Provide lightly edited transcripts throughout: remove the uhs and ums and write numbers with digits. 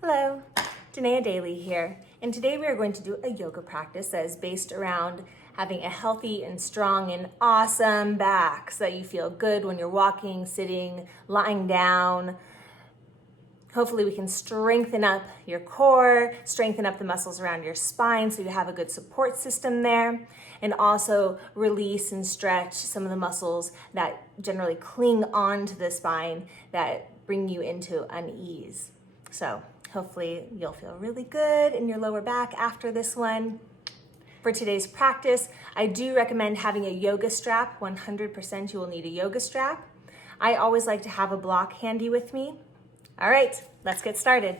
Hello, Denaya Daly here, and today we are going to do a yoga practice that is based around having a healthy and strong and awesome back so that you feel good when you're walking, sitting, lying down. Hopefully we can strengthen up your core, strengthen up the muscles around your spine so you have a good support system there, and also release and stretch some of the muscles that generally cling onto the spine that bring you into unease. So hopefully you'll feel really good in your lower back after this one. For today's practice, I do recommend having a yoga strap. 100% you will need a yoga strap. I always like to have a block handy with me. All right, let's get started.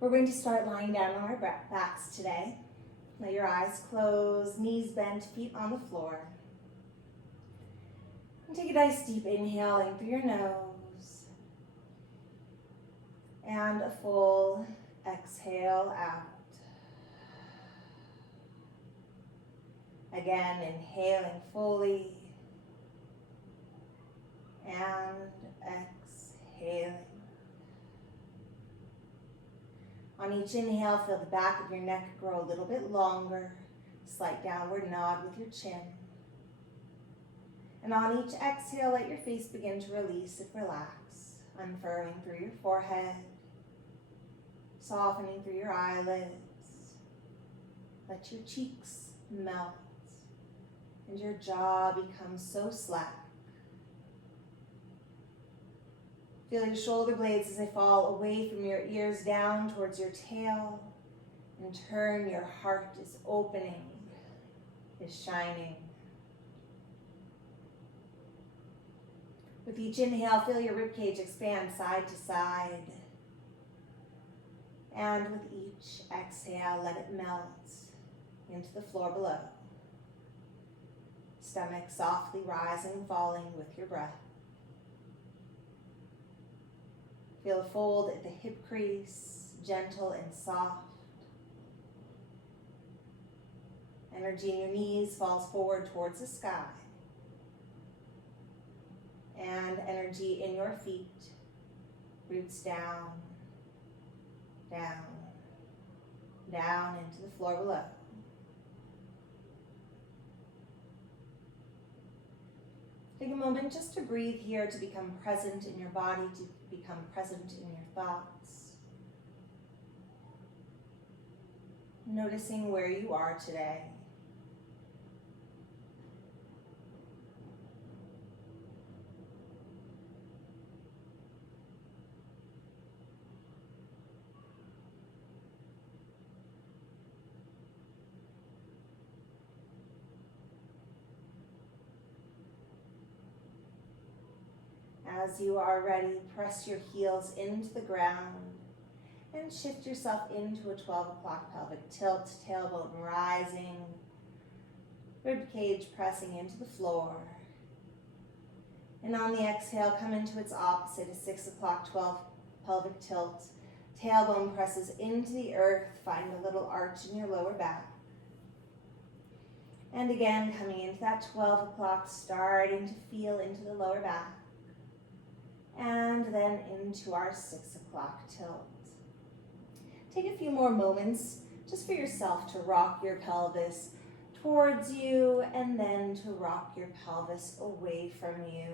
We're going to start lying down on our backs today. Let your eyes close, knees bent, feet on the floor. And take a nice deep inhale in through your nose. And a full exhale out. Again, inhaling fully. And exhaling. On each inhale, feel the back of your neck grow a little bit longer. Slight downward nod with your chin. And on each exhale, let your face begin to release and relax, unfurling through your forehead, softening through your eyelids. Let your cheeks melt and your jaw become so slack. Feel your shoulder blades as they fall away from your ears down towards your tail. In turn, your heart is opening, is shining. With each inhale, feel your ribcage expand side to side. And with each exhale, let it melt into the floor below. Stomach softly rising and falling with your breath. Feel a fold at the hip crease, gentle and soft. Energy in your knees falls forward towards the sky. And energy in your feet, roots down, down, down into the floor below. Take a moment just to breathe here, to become present in your body, to become present in your thoughts. Noticing where you are today. As you are ready, press your heels into the ground and shift yourself into a 12 o'clock pelvic tilt, tailbone rising, rib cage pressing into the floor. And on the exhale, come into its opposite, a 6 o'clock 12 pelvic tilt. Tailbone presses into the earth, find a little arch in your lower back. And again, coming into that 12 o'clock, starting to feel into the lower back. And then into our 6 o'clock tilt. Take a few more moments just for yourself to rock your pelvis towards you and then to rock your pelvis away from you,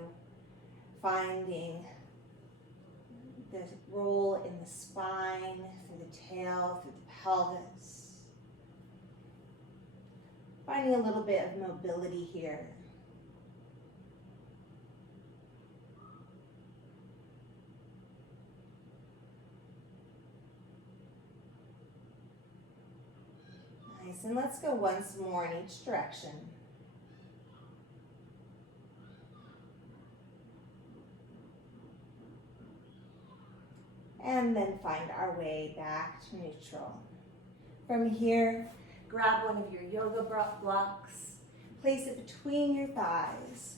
finding the roll in the spine, through the tail, through the pelvis. Finding a little bit of mobility here. And let's go once more in each direction. And then find our way back to neutral. From here, grab one of your yoga blocks, place it between your thighs.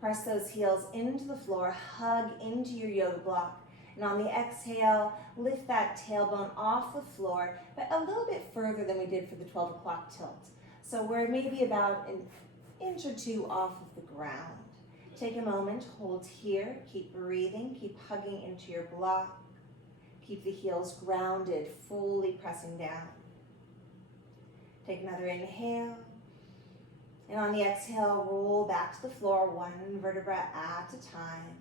Press those heels into the floor, hug into your yoga block, And on the exhale, lift that tailbone off the floor, but a little bit further than we did for the 12 o'clock tilt. So we're maybe about an inch or two off of the ground. Take a moment, hold here, keep breathing, keep hugging into your block. Keep the heels grounded, fully pressing down. Take another inhale. And on the exhale, roll back to the floor, one vertebra at a time.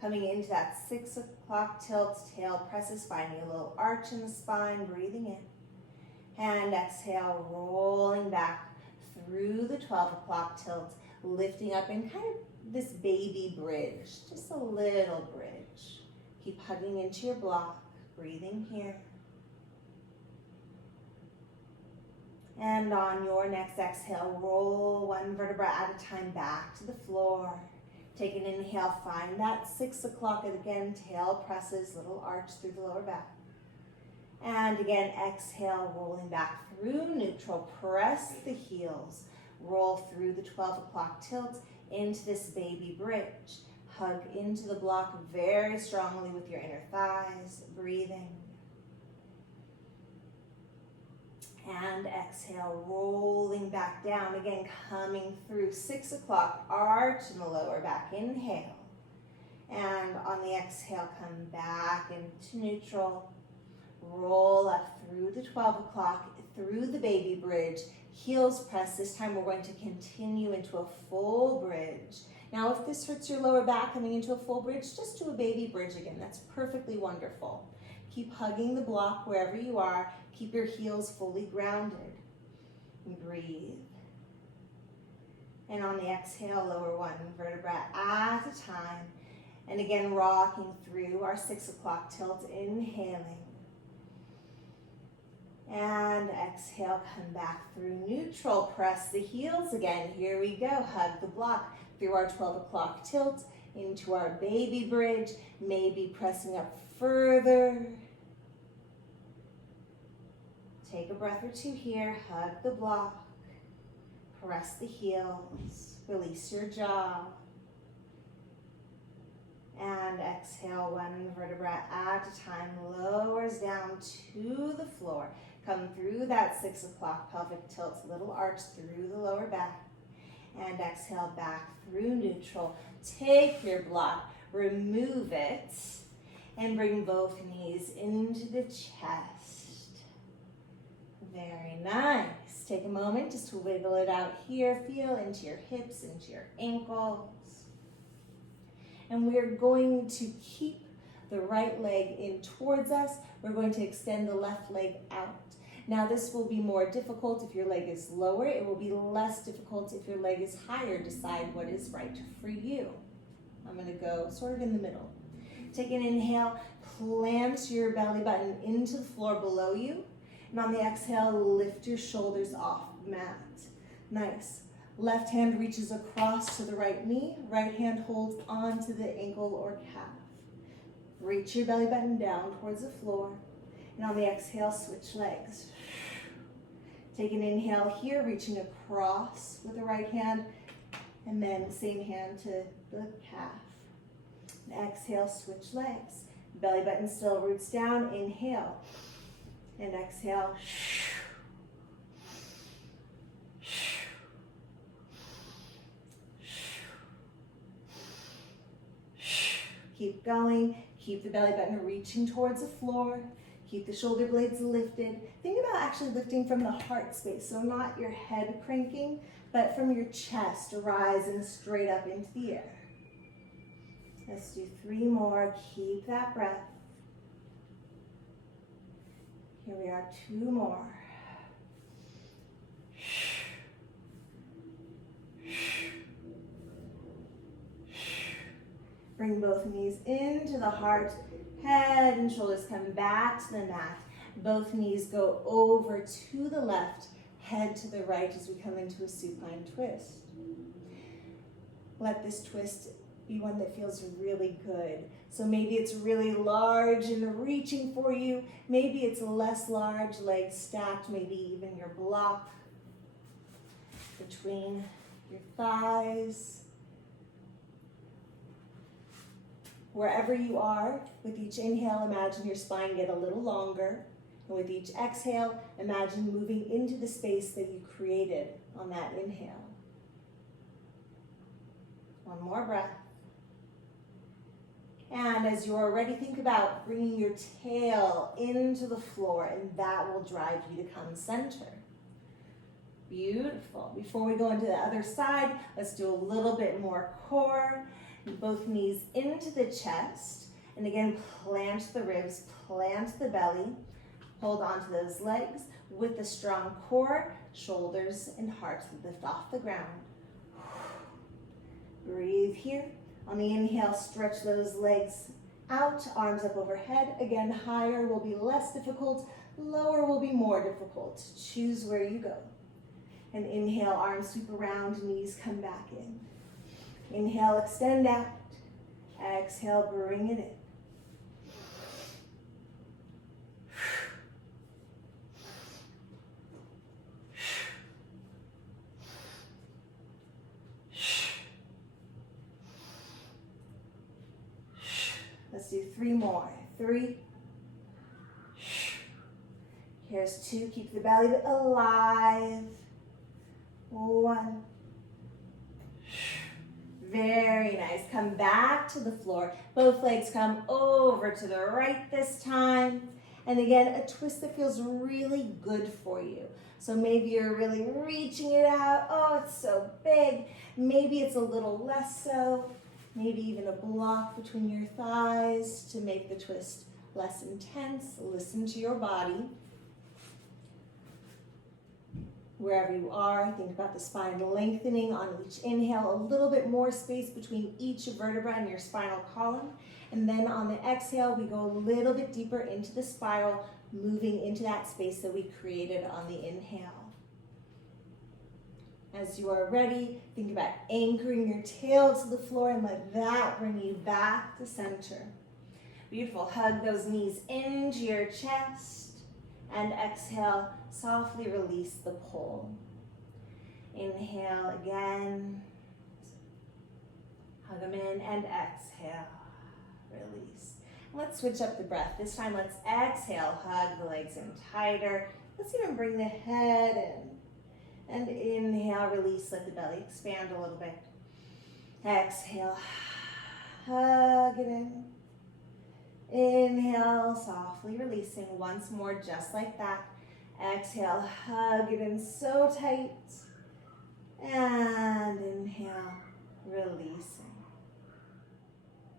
Coming into that 6 o'clock tilt, tail presses, finding a little arch in the spine, breathing in. And exhale, rolling back through the 12 o'clock tilt, lifting up in kind of this baby bridge, just a little bridge. Keep hugging into your block, breathing here. And on your next exhale, roll one vertebra at a time back to the floor. Take an inhale, find that 6 o'clock, and again, tail presses, little arch through the lower back. And again, exhale, rolling back through neutral, press the heels, roll through the 12 o'clock tilt into this baby bridge. Hug into the block very strongly with your inner thighs, breathing. And exhale, rolling back down. Again, coming through 6 o'clock, arch in the lower back, inhale. And on the exhale, come back into neutral. Roll up through the 12 o'clock, through the baby bridge. Heels press. This time we're going to continue into a full bridge. Now, if this hurts your lower back coming into a full bridge, just do a baby bridge again. That's perfectly wonderful. Keep hugging the block wherever you are. Keep your heels fully grounded. Breathe. And on the exhale, lower one vertebra at a time. And again, rocking through our 6 o'clock tilt, inhaling. And exhale, come back through neutral. Press the heels again. Here we go. Hug the block through our 12 o'clock tilt into our baby bridge. Maybe pressing up further. Take a breath or two here. Hug the block. Press the heels. Release your jaw. And exhale, one vertebra at a time. Lowers down to the floor. Come through that 6 o'clock pelvic tilt, little arch through the lower back. And exhale back through neutral. Take your block, remove it, and bring both knees into the chest. Very nice. Take a moment just to wiggle it out here. Feel into your hips, into your ankles. And we're going to keep the right leg in towards us. We're going to extend the left leg out. Now this will be more difficult if your leg is lower. It will be less difficult if your leg is higher. Decide what is right for you. I'm going to go sort of in the middle. Take an inhale, plant your belly button into the floor below you. And on the exhale, lift your shoulders off the mat. Nice. Left hand reaches across to the right knee. Right hand holds onto the ankle or calf. Reach your belly button down towards the floor. And on the exhale, switch legs. Take an inhale here, reaching across with the right hand. And then same hand to the calf. And exhale, switch legs. Belly button still roots down. Inhale. And exhale. Keep going. Keep the belly button reaching towards the floor. Keep the shoulder blades lifted. Think about actually lifting from the heart space, so not your head cranking, but from your chest, rising straight up into the air. Let's do 3 more. Keep that breath. Here we are, 2 more. Bring both knees into the heart. Head and shoulders come back to the mat. Both knees go over to the left, head to the right as we come into a supine twist. Let this twist be one that feels really good. So maybe it's really large and reaching for you. Maybe it's less large, legs stacked, maybe even your block between your thighs. Wherever you are, with each inhale, imagine your spine get a little longer. And with each exhale, imagine moving into the space that you created on that inhale. One more breath. And as you're ready, think about bringing your tail into the floor, and that will drive you to come center. Beautiful. Before we go into the other side, let's do a little bit more core. Both knees into the chest. And again, plant the ribs, plant the belly. Hold onto those legs with a strong core, shoulders and heart lift off the ground. Breathe here. On the inhale, stretch those legs out, arms up overhead. Again, higher will be less difficult, lower will be more difficult. Choose where you go. And inhale, arms sweep around, knees come back in. Inhale, extend out. Exhale, bring it in. Let's do 3 more. 3. Here's 2. Keep the belly alive. 1. Very nice. Come back to the floor. Both legs come over to the right this time. And again, a twist that feels really good for you. So maybe you're really reaching it out. Oh, it's so big. Maybe it's a little less so. Maybe even a block between your thighs to make the twist less intense. Listen to your body. Wherever you are, think about the spine lengthening on each inhale, a little bit more space between each vertebra in your spinal column. And then on the exhale, we go a little bit deeper into the spiral, moving into that space that we created on the inhale. As you are ready, think about anchoring your tail to the floor and let that bring you back to center. Beautiful. Hug those knees into your chest and exhale, softly release the pull. Inhale again. Hug them in and exhale, release. Let's switch up the breath. This time let's exhale, hug the legs in tighter. Let's even bring the head in. And inhale, release, let the belly expand a little bit. Exhale, hug it in. Inhale, softly releasing. Once more, just like that. Exhale, hug it in so tight. And inhale, releasing.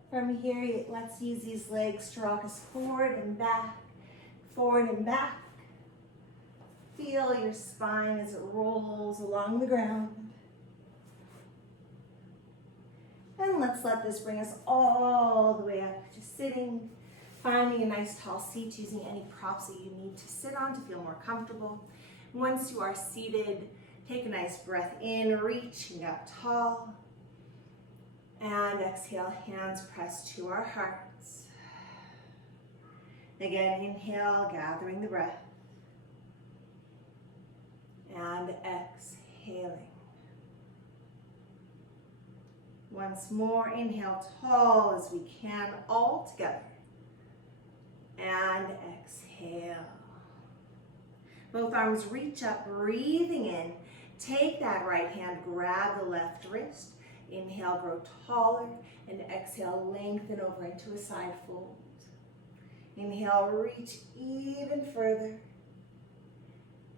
From here, let's use these legs to rock us forward and back, forward and back. Feel your spine as it rolls along the ground. And let's let this bring us all the way up to sitting, finding a nice tall seat using any props that you need to sit on to feel more comfortable. Once you are seated, take a nice breath in, reaching up tall. And exhale, hands pressed to our hearts. Again, inhale, gathering the breath. And exhaling. Once more, inhale tall as we can, all together. And exhale. Both arms reach up, breathing in. Take that right hand, grab the left wrist. Inhale, grow taller, and exhale, lengthen over into a side fold. Inhale, reach even further.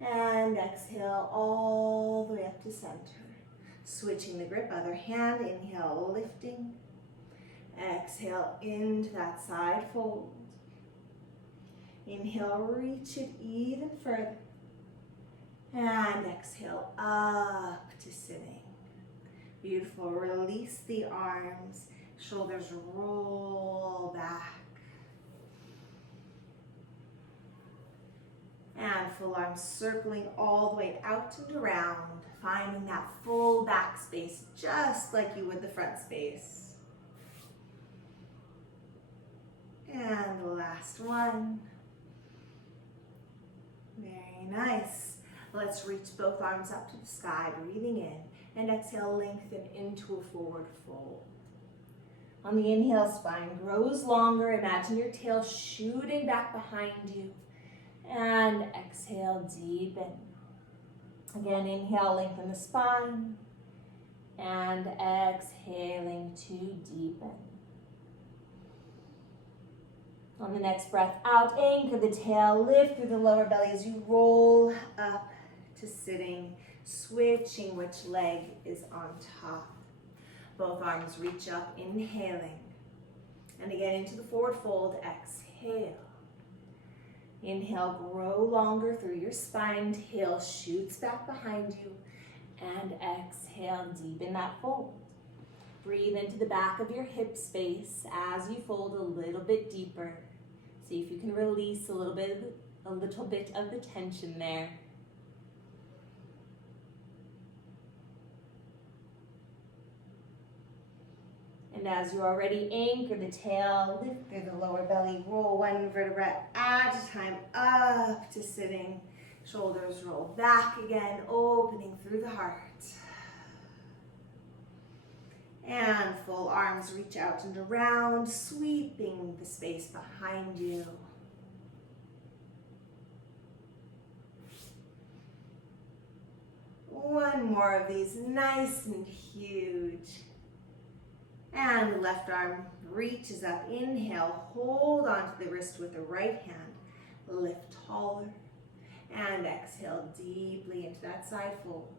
And exhale all the way up to center. Switching the grip, other hand, inhale, lifting. Exhale into that side fold. Inhale, reach it even further. And exhale, up to sitting. Beautiful, release the arms, shoulders roll back. And full arms circling all the way out and around, finding that full back space, just like you would the front space. And the last one. Very nice. Let's reach both arms up to the sky, breathing in. And exhale, lengthen into a forward fold. On the inhale, spine grows longer. Imagine your tail shooting back behind you. And exhale, deepen. Again, inhale, lengthen the spine. And exhaling to deepen. On the next breath out, anchor the tail, lift through the lower belly as you roll up to sitting, switching which leg is on top. Both arms reach up, inhaling. And again into the forward fold, exhale. Inhale, grow longer through your spine, tail shoots back behind you. And exhale, deepen that fold. Breathe into the back of your hip space as you fold a little bit deeper. See if you can release a little bit of the tension there. And as you already anchor the tail, lift through the lower belly, roll one vertebra at a time up to sitting. Shoulders roll back again, opening through the heart. And full arms reach out and around, sweeping the space behind you. One more of these, nice and huge. And the left arm reaches up, inhale, hold onto the wrist with the right hand, lift taller, and exhale deeply into that side fold.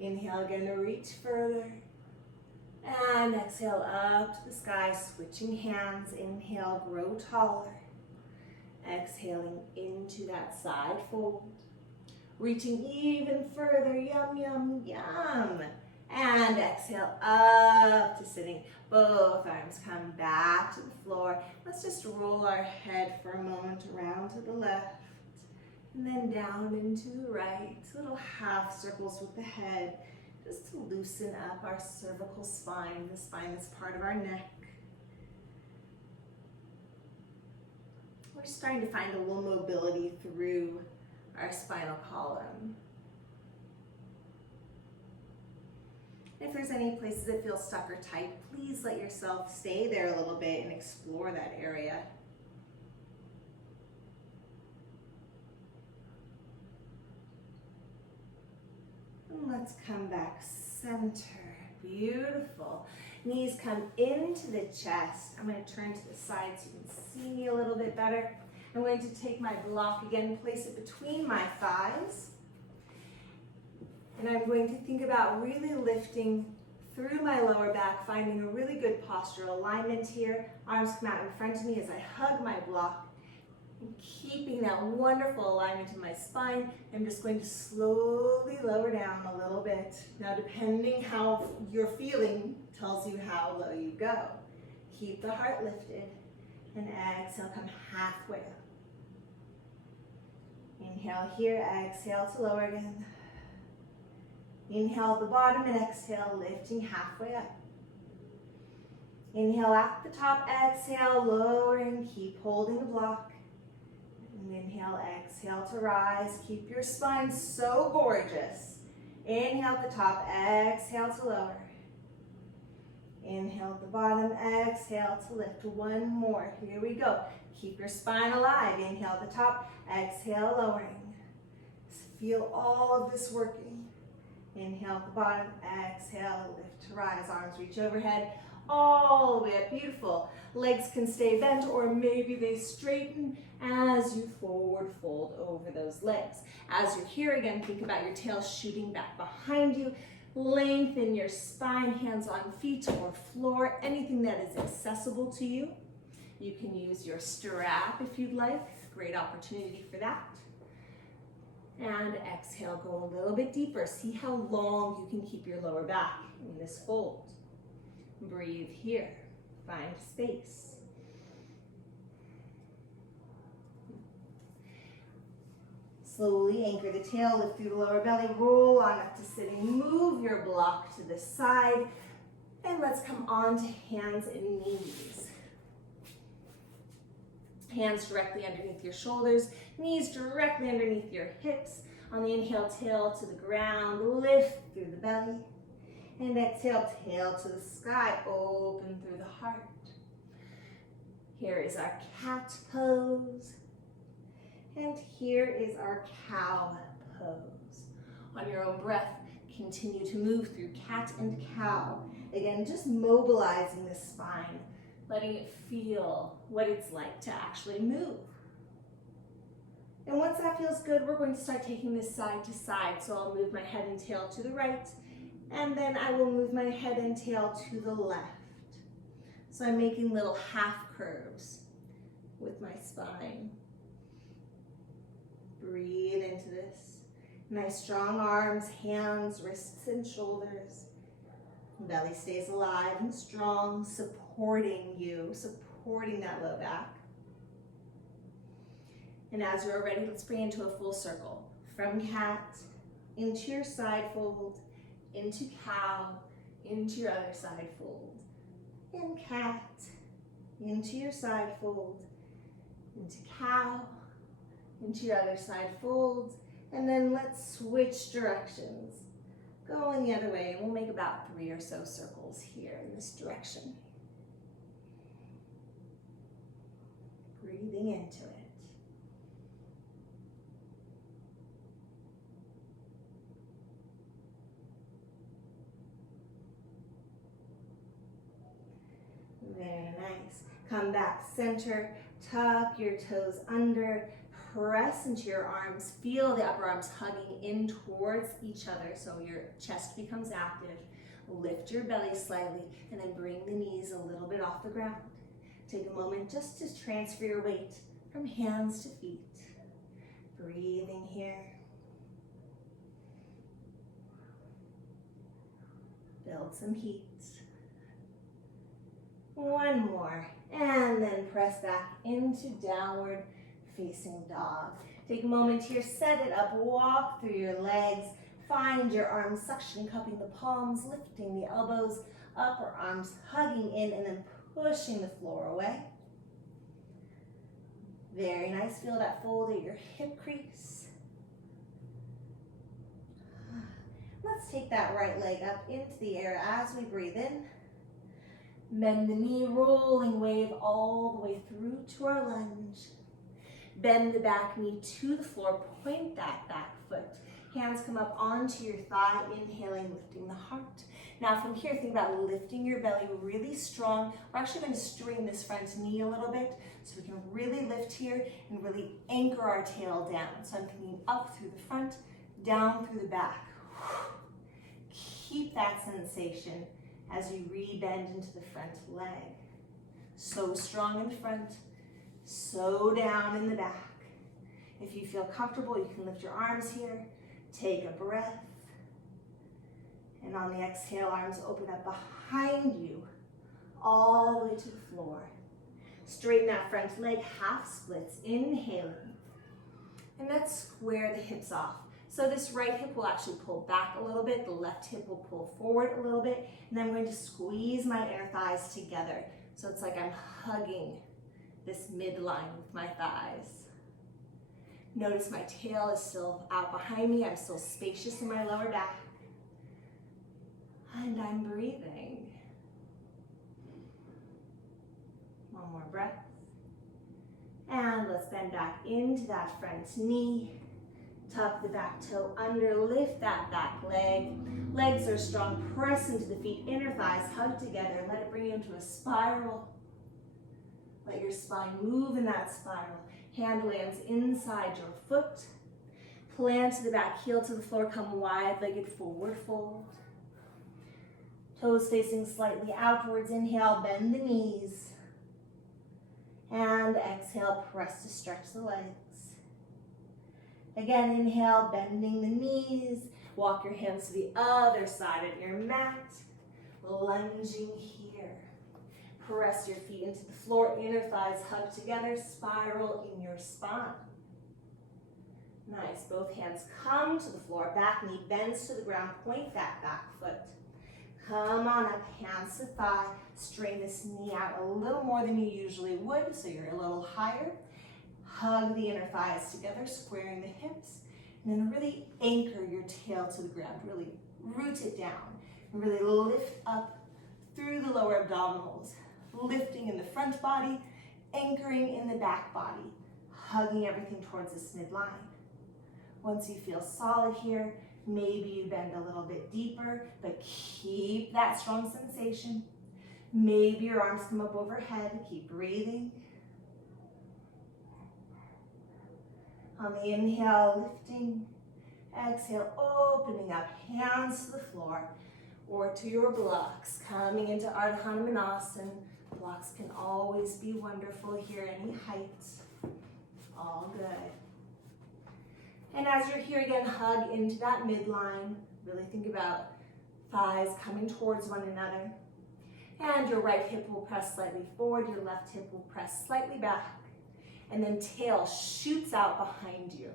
Inhale again to reach further, and exhale up to the sky, switching hands, inhale, grow taller, exhaling into that side fold, reaching even further, yum, yum, yum. And exhale up to sitting. Both arms come back to the floor. Let's just roll our head for a moment around to the left and then down into the right. Little half circles with the head just to loosen up our cervical spine, the spine that's part of our neck. We're just trying to find a little mobility through our spinal column. If there's any places that feel stuck or tight, please let yourself stay there a little bit and explore that area. And let's come back center. Beautiful. Knees come into the chest. I'm going to turn to the side so you can see me a little bit better. I'm going to take my block again, place it between my thighs. And I'm going to think about really lifting through my lower back, finding a really good postural alignment here. Arms come out in front of me as I hug my block. And keeping that wonderful alignment in my spine, I'm just going to slowly lower down a little bit. Now, depending how you're feeling tells you how low you go. Keep the heart lifted and exhale, come halfway up. Inhale here, exhale to lower again. Inhale at the bottom and exhale, lifting halfway up. Inhale at the top, exhale, lowering, keep holding the block. And inhale, exhale to rise. Keep your spine so gorgeous. Inhale at the top, exhale to lower. Inhale at the bottom, exhale to lift. One more, here we go. Keep your spine alive. Inhale at the top, exhale, lowering. Feel all of this working. Inhale at the bottom, exhale, lift to rise. Arms reach overhead, all the way up, beautiful. Legs can stay bent or maybe they straighten as you forward fold over those legs. As you're here again, think about your tail shooting back behind you. Lengthen your spine, hands on feet or floor, anything that is accessible to you. You can use your strap if you'd like, great opportunity for that. And exhale, go a little bit deeper. See how long you can keep your lower back in this fold. Breathe here, find space. Slowly anchor the tail, lift through the lower belly, roll on up to sitting. Move your block to the side, and let's come on to hands and knees. Hands directly underneath your shoulders, knees directly underneath your hips. On the inhale, tail to the ground, lift through the belly. And exhale, tail to the sky, open through the heart. Here is our cat pose. And here is our cow pose. On your own breath, continue to move through cat and cow. Again, just mobilizing the spine, letting it feel what it's like to actually move. And once that feels good, we're going to start taking this side to side. So I'll move my head and tail to the right, and then I will move my head and tail to the left. So I'm making little half curves with my spine. Breathe into this. Nice strong arms, hands, wrists, and shoulders. Belly stays alive and strong, supporting you, supporting that low back. And as you're ready, let's bring into a full circle. From cat, into your side fold, into cow, into your other side fold. And cat, into your side fold, into cow, into your other side fold. And then let's switch directions. Going the other way, and we'll make about 3 or so circles here in this direction. Breathing into it. Very nice. Come back center, tuck your toes under, press into your arms, feel the upper arms hugging in towards each other so your chest becomes active. Lift your belly slightly and then bring the knees a little bit off the ground. Take a moment just to transfer your weight from hands to feet. Breathing here. Build some heat. One more, and then press back into downward facing dog. Take a moment here, set it up, walk through your legs, find your arms suction, cupping the palms, lifting the elbows, upper arms hugging in, and then pushing the floor away. Very nice, feel that fold at your hip crease. Let's take that right leg up into the air as we breathe in. Bend the knee, rolling wave all the way through to our lunge. Bend the back knee to the floor, point that back foot. Hands come up onto your thigh, inhaling, lifting the heart. Now from here, think about lifting your belly really strong. We're actually going to strain this front knee a little bit so we can really lift here and really anchor our tail down. So I'm thinking up through the front, down through the back. Keep that sensation as you re-bend into the front leg. So strong in the front, so down in the back. If you feel comfortable, you can lift your arms here. Take a breath. And on the exhale, arms open up behind you, all the way to the floor. Straighten that front leg, half splits, inhaling. And let's square the hips off. So this right hip will actually pull back a little bit, the left hip will pull forward a little bit, and then I'm going to squeeze my inner thighs together. So it's like I'm hugging this midline with my thighs. Notice my tail is still out behind me, I'm still spacious in my lower back. And I'm breathing. One more breath. And let's bend back into that front knee. Tuck the back toe under, lift that back leg. Legs are strong, press into the feet, inner thighs hug together. Let it bring you into a spiral. Let your spine move in that spiral. Hand lands inside your foot. Plant the back heel to the floor, come wide-legged forward fold. Toes facing slightly outwards. Inhale, bend the knees. And exhale, press to stretch the legs. Again, inhale, bending the knees. Walk your hands to the other side of your mat. Lunging here. Press your feet into the floor, inner thighs hug together, spiral in your spine. Nice, both hands come to the floor, back knee bends to the ground, point that back foot. Come on up, hands to thigh, strain this knee out a little more than you usually would, so you're a little higher. Hug the inner thighs together, squaring the hips, and then really anchor your tail to the ground, really root it down. Really lift up through the lower abdominals, lifting in the front body, anchoring in the back body, hugging everything towards this midline. Once you feel solid here, maybe you bend a little bit deeper, but keep that strong sensation. Maybe your arms come up overhead, keep breathing. On the inhale, lifting. Exhale, opening up, hands to the floor or to your blocks, coming into Ardha Hanumanasana. Blocks can always be wonderful here, any heights. All good. And as you're here again, hug into that midline. Really think about thighs coming towards one another. And your right hip will press slightly forward, your left hip will press slightly back. And then tail shoots out behind you.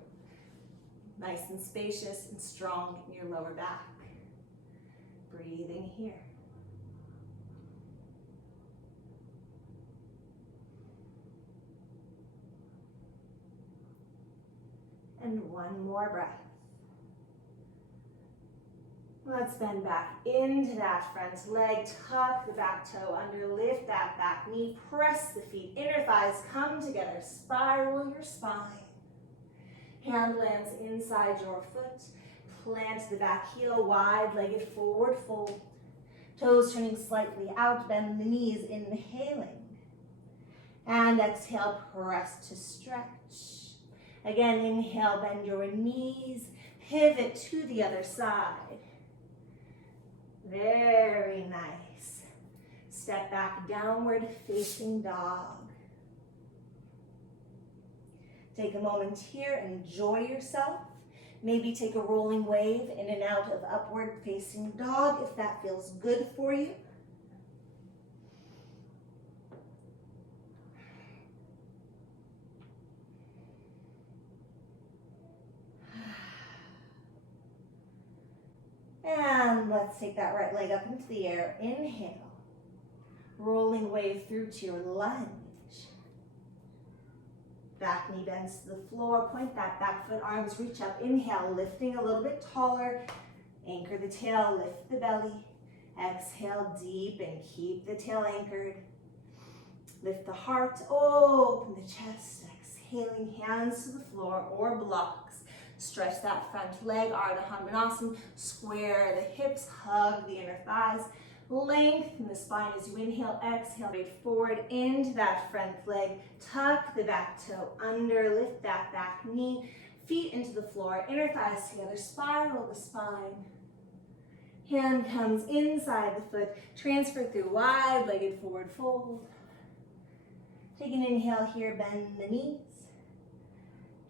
Nice and spacious and strong in your lower back. Breathing here. And one more breath. Let's bend back into that front leg, tuck the back toe under, lift that back knee, press the feet, inner thighs come together, spiral your spine. Hand lands inside your foot, plant the back heel, wide-legged forward fold. Toes turning slightly out, bend the knees, inhaling. And exhale, press to stretch. Again, inhale, bend your knees, pivot to the other side. Very nice. Step back, downward facing dog. Take a moment here, enjoy yourself. Maybe take a rolling wave in and out of upward facing dog if that feels good for you. And let's take that right leg up into the air. Inhale. Rolling wave through to your lunge. Back knee bends to the floor. Point that back foot, arms reach up. Inhale, lifting a little bit taller. Anchor the tail, lift the belly. Exhale, deepen, keep the tail anchored. Lift the heart, open the chest. Exhaling, hands to the floor or blocks. Stretch that front leg, Ardha Hanumanasana. Square the hips, hug the inner thighs. Lengthen the spine as you inhale, exhale, straight forward into that front leg. Tuck the back toe under, lift that back knee. Feet into the floor, inner thighs together, spiral the spine. Hand comes inside the foot, transfer through wide-legged forward fold. Take an inhale here, bend the knees.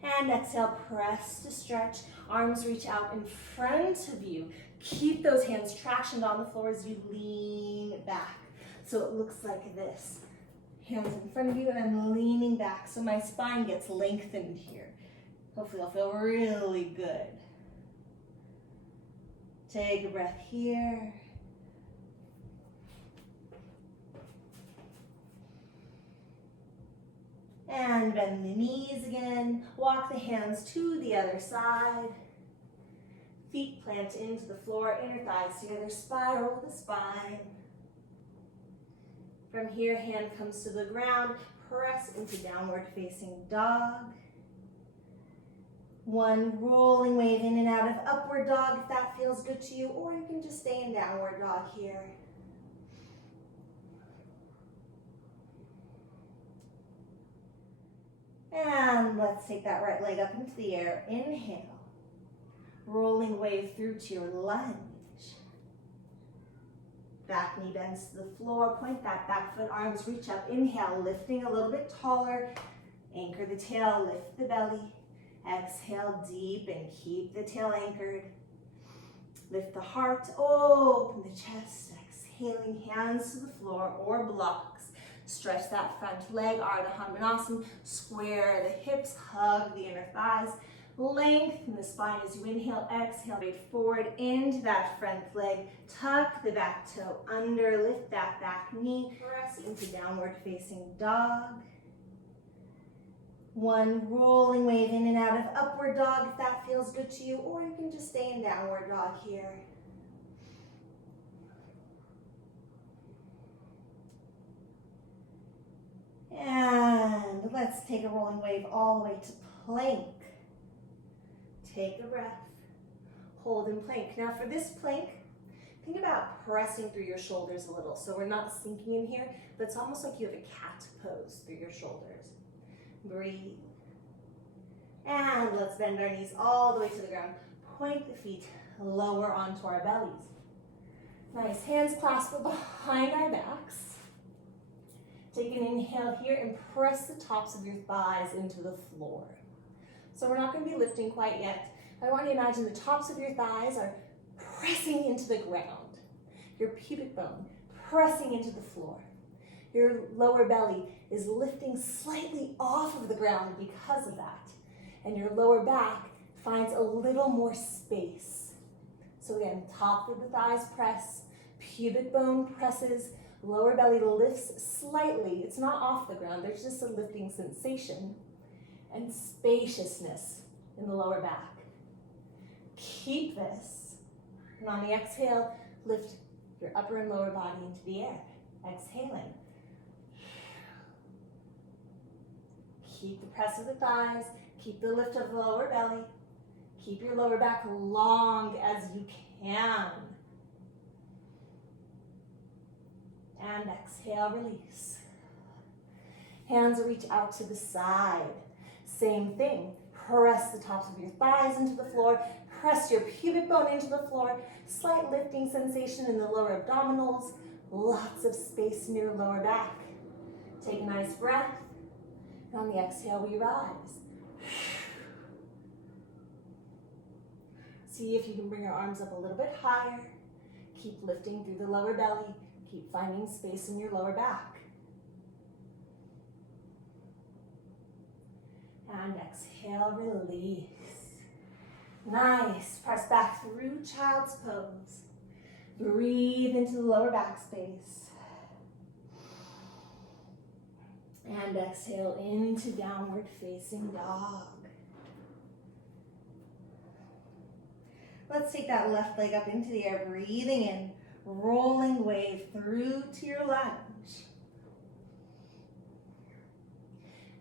And exhale, press to stretch. Arms reach out in front of you. Keep those hands tractioned on the floor as you lean back. So it looks like this. Hands in front of you and I'm leaning back so my spine gets lengthened here. Hopefully I'll feel really good. Take a breath here. And bend the knees again. Walk the hands to the other side. Feet plant into the floor, inner thighs together, spiral the spine. From here, hand comes to the ground, press into downward facing dog. One rolling wave in and out of upward dog if that feels good to you, or you can just stay in downward dog here. And let's take that right leg up into the air. Inhale. Rolling wave through to your lunge. Back knee bends to the floor. Point that back foot, arms reach up. Inhale, lifting a little bit taller. Anchor the tail, lift the belly. Exhale, deepen, keep the tail anchored. Lift the heart, open the chest. Exhaling, hands to the floor or blocks. Stretch that front leg, Ardha Hanumanasana. Square the hips, hug the inner thighs. Lengthen the spine as you inhale, exhale, straight forward into that front leg. Tuck the back toe under, lift that back knee. Press into downward facing dog. One rolling wave in and out of upward dog if that feels good to you, or you can just stay in downward dog here. And let's take a rolling wave all the way to plank. Take a breath. Hold in plank. Now for this plank, think about pressing through your shoulders a little. So we're not sinking in here, but it's almost like you have a cat pose through your shoulders. Breathe. And let's bend our knees all the way to the ground. Point the feet lower onto our bellies. Nice, hands clasped behind our backs. Take an inhale here and press the tops of your thighs into the floor. So we're not going to be lifting quite yet. I want you to imagine the tops of your thighs are pressing into the ground. Your pubic bone pressing into the floor. Your lower belly is lifting slightly off of the ground because of that. And your lower back finds a little more space. So again, top of the thighs press, pubic bone presses, lower belly lifts slightly. It's not off the ground, there's just a lifting sensation. And spaciousness in the lower back. Keep this. And on the exhale, lift your upper and lower body into the air. Exhaling. Keep the press of the thighs. Keep the lift of the lower belly. Keep your lower back long as you can. And exhale, release. Hands reach out to the side. Same thing. Press the tops of your thighs into the floor. Press your pubic bone into the floor. Slight lifting sensation in the lower abdominals. Lots of space in your lower back. Take a nice breath. And on the exhale, we rise. See if you can bring your arms up a little bit higher. Keep lifting through the lower belly. Keep finding space in your lower back. And exhale, release. Nice. Press back through child's pose. Breathe into the lower back space. And exhale into downward facing dog. Let's take that left leg up into the air, breathing in, rolling wave through to your lunge.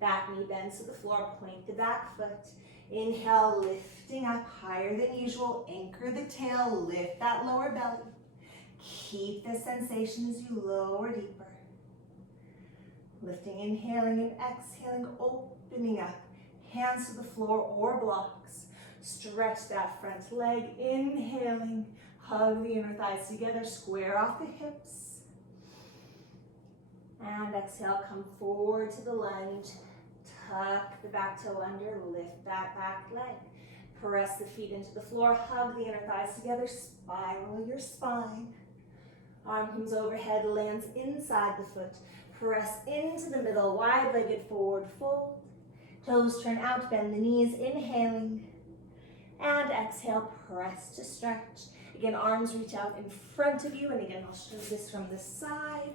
Back knee bends to the floor, point the back foot. Inhale, lifting up higher than usual. Anchor the tail, lift that lower belly. Keep the sensation as you lower deeper. Lifting, inhaling and exhaling, opening up. Hands to the floor or blocks. Stretch that front leg, inhaling. Hug the inner thighs together, square off the hips. And exhale, come forward to the lunge. Tuck the back toe under, lift that back leg. Press the feet into the floor, hug the inner thighs together, spiral your spine. Arm comes overhead, lands inside the foot. Press into the middle, wide-legged forward fold. Toes turn out, bend the knees, inhaling. And exhale, press to stretch. Again, arms reach out in front of you, and again, I'll show this from the side.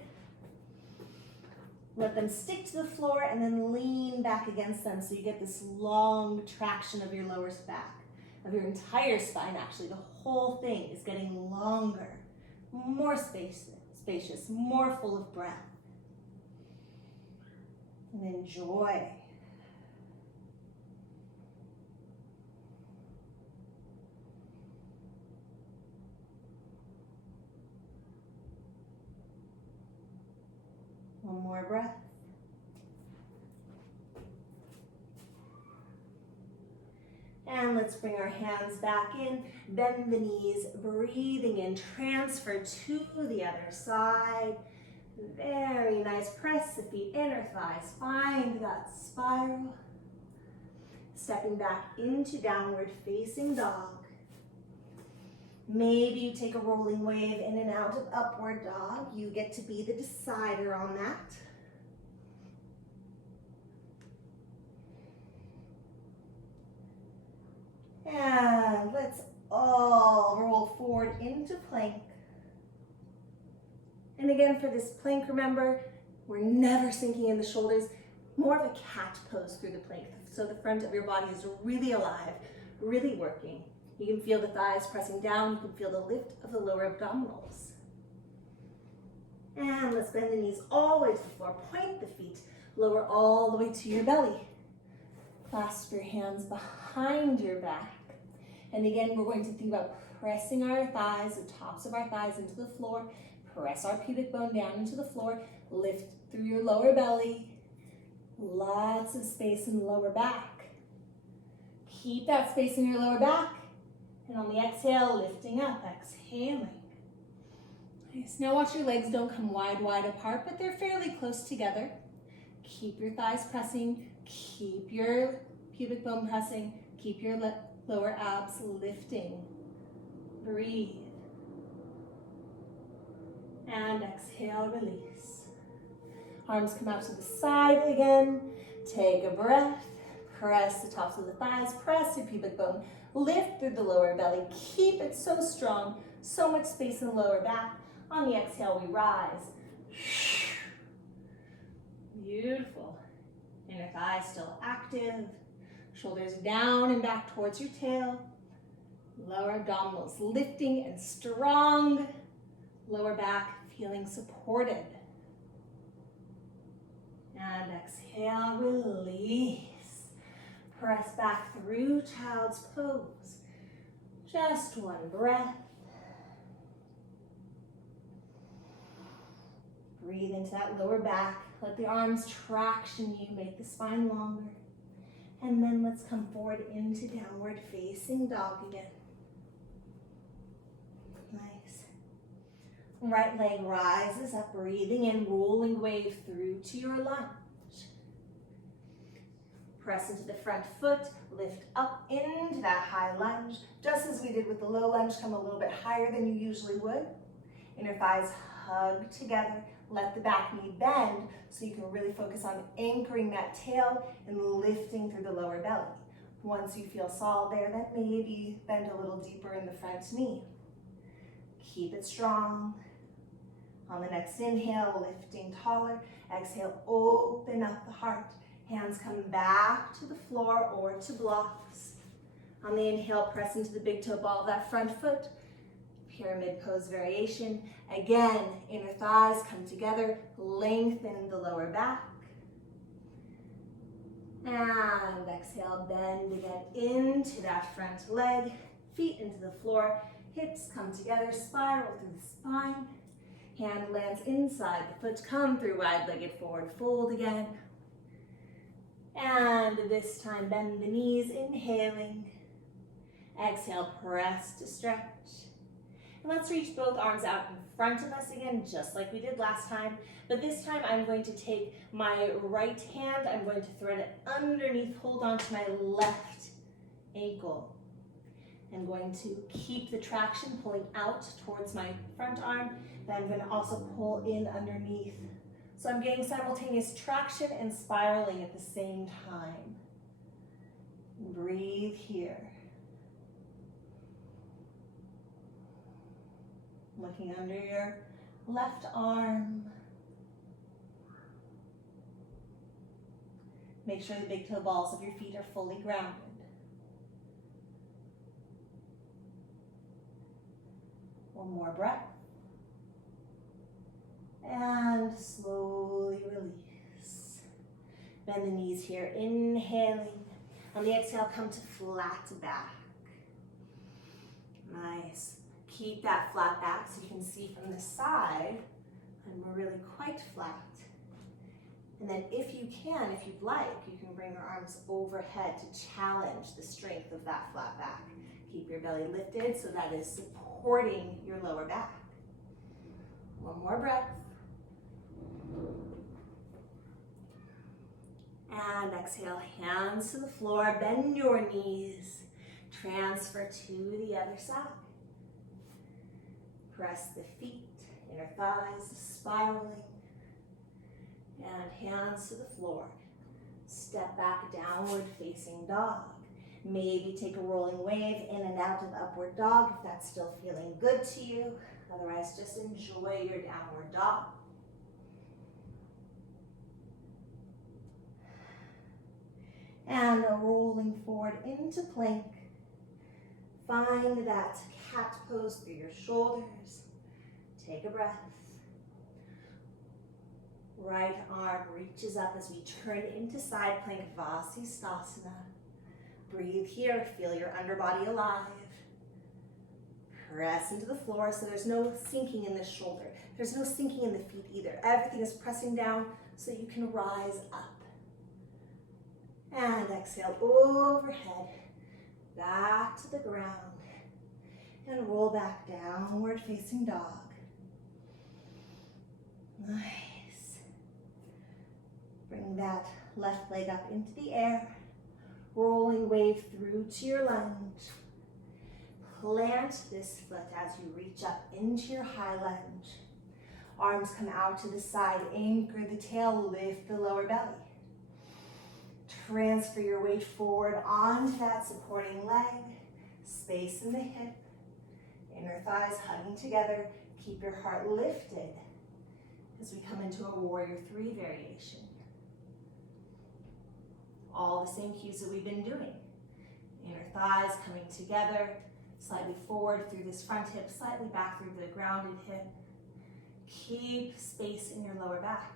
Let them stick to the floor and then lean back against them so you get this long traction of your lower back, of your entire spine actually. The whole thing is getting longer, more spacious, more full of breath. And enjoy. One more breath. And let's bring our hands back in, bend the knees, breathing in, transfer to the other side. Very nice, press the feet, inner thighs, find that spiral. Stepping back into downward facing dog. Maybe you take a rolling wave in and out of upward dog. You get to be the decider on that. And let's all roll forward into plank. And again, for this plank, remember, we're never sinking in the shoulders, more of a cat pose through the plank. So the front of your body is really alive, really working. You can feel the thighs pressing down. You can feel the lift of the lower abdominals. And let's bend the knees all the way to the floor. Point the feet. Lower all the way to your belly. Clasp your hands behind your back. And again, we're going to think about pressing our thighs, the tops of our thighs into the floor. Press our pubic bone down into the floor. Lift through your lower belly. Lots of space in the lower back. Keep that space in your lower back. And on the exhale, lifting up, exhaling. Nice. Now watch your legs don't come wide apart, but they're fairly close together. Keep your thighs pressing. Keep your pubic bone pressing. Keep your lower abs lifting. Breathe. And exhale, release. Arms come out to the side again. Take a breath. Press the tops of the thighs. Press your pubic bone. Lift through the lower belly. Keep it so strong. So much space in the lower back. On the exhale, we rise. Beautiful. Inner thighs still active. Shoulders down and back towards your tail. Lower abdominals lifting and strong. Lower back feeling supported. And exhale, release. Press back through child's pose. Just one breath. Breathe into that lower back. Let the arms traction you, make the spine longer. And then let's come forward into downward facing dog again. Nice. Right leg rises up, breathing in, rolling wave through to your lunge. Press into the front foot, lift up into that high lunge. Just as we did with the low lunge, come a little bit higher than you usually would. Inner thighs hug together. Let the back knee bend so you can really focus on anchoring that tail and lifting through the lower belly. Once you feel solid there, then maybe bend a little deeper in the front knee. Keep it strong. On the next inhale, lifting taller. Exhale, open up the heart. Hands come back to the floor or to blocks. On the inhale, press into the big toe ball of that front foot. Pyramid pose variation. Again, inner thighs come together, lengthen the lower back. And exhale, bend again into that front leg. Feet into the floor, hips come together, spiral through the spine. Hand lands inside the foot, come through wide-legged forward fold again. And this time, bend the knees, inhaling. Exhale, press to stretch. And let's reach both arms out in front of us again, just like we did last time. But this time, I'm going to take my right hand, I'm going to thread it underneath, hold on to my left ankle. I'm going to keep the traction, pulling out towards my front arm. Then I'm going to also pull in underneath. So I'm getting simultaneous traction and spiraling at the same time. Breathe here. Looking under your left arm. Make sure the big toe balls of your feet are fully grounded. One more breath. And slowly release. Bend the knees here, inhaling. On the exhale, come to flat back. Nice. Keep that flat back so you can see from the side, and we're really quite flat. And then if you can, if you'd like, you can bring your arms overhead to challenge the strength of that flat back. Keep your belly lifted so that is supporting your lower back. One more breath. And exhale, hands to the floor, bend your knees. Transfer to the other side. Press the feet, inner thighs, spiraling. And hands to the floor. Step back, downward facing dog. Maybe take a rolling wave in and out of upward dog if that's still feeling good to you. Otherwise, just enjoy your downward dog. And rolling forward into plank. Find that cat pose through your shoulders. Take a breath. Right arm reaches up as we turn into side plank Vasisthasana. Breathe here, feel your underbody alive. Press into the floor so there's no sinking in the shoulder. There's no sinking in the feet either. Everything is pressing down so you can rise up. And exhale overhead, back to the ground. And roll back, downward facing dog. Nice. Bring that left leg up into the air. Rolling wave through to your lunge. Plant this foot as you reach up into your high lunge. Arms come out to the side, anchor the tail, lift the lower belly. Transfer your weight forward onto that supporting leg. Space in the hip. Inner thighs hugging together. Keep your heart lifted as we come into a warrior three variation. All the same cues that we've been doing. Inner thighs coming together, slightly forward through this front hip, slightly back through the grounded hip. Keep space in your lower back.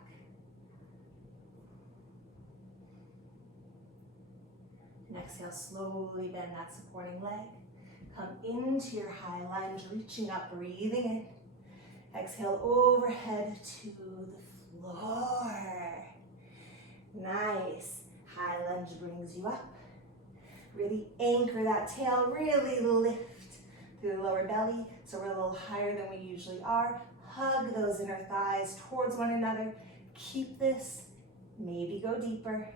And exhale, slowly bend that supporting leg. Come into your high lunge, reaching up, breathing in. Exhale overhead to the floor. Nice. High lunge brings you up. Really anchor that tail, really lift through the lower belly. So we're a little higher than we usually are. Hug those inner thighs towards one another. Keep this, maybe go deeper.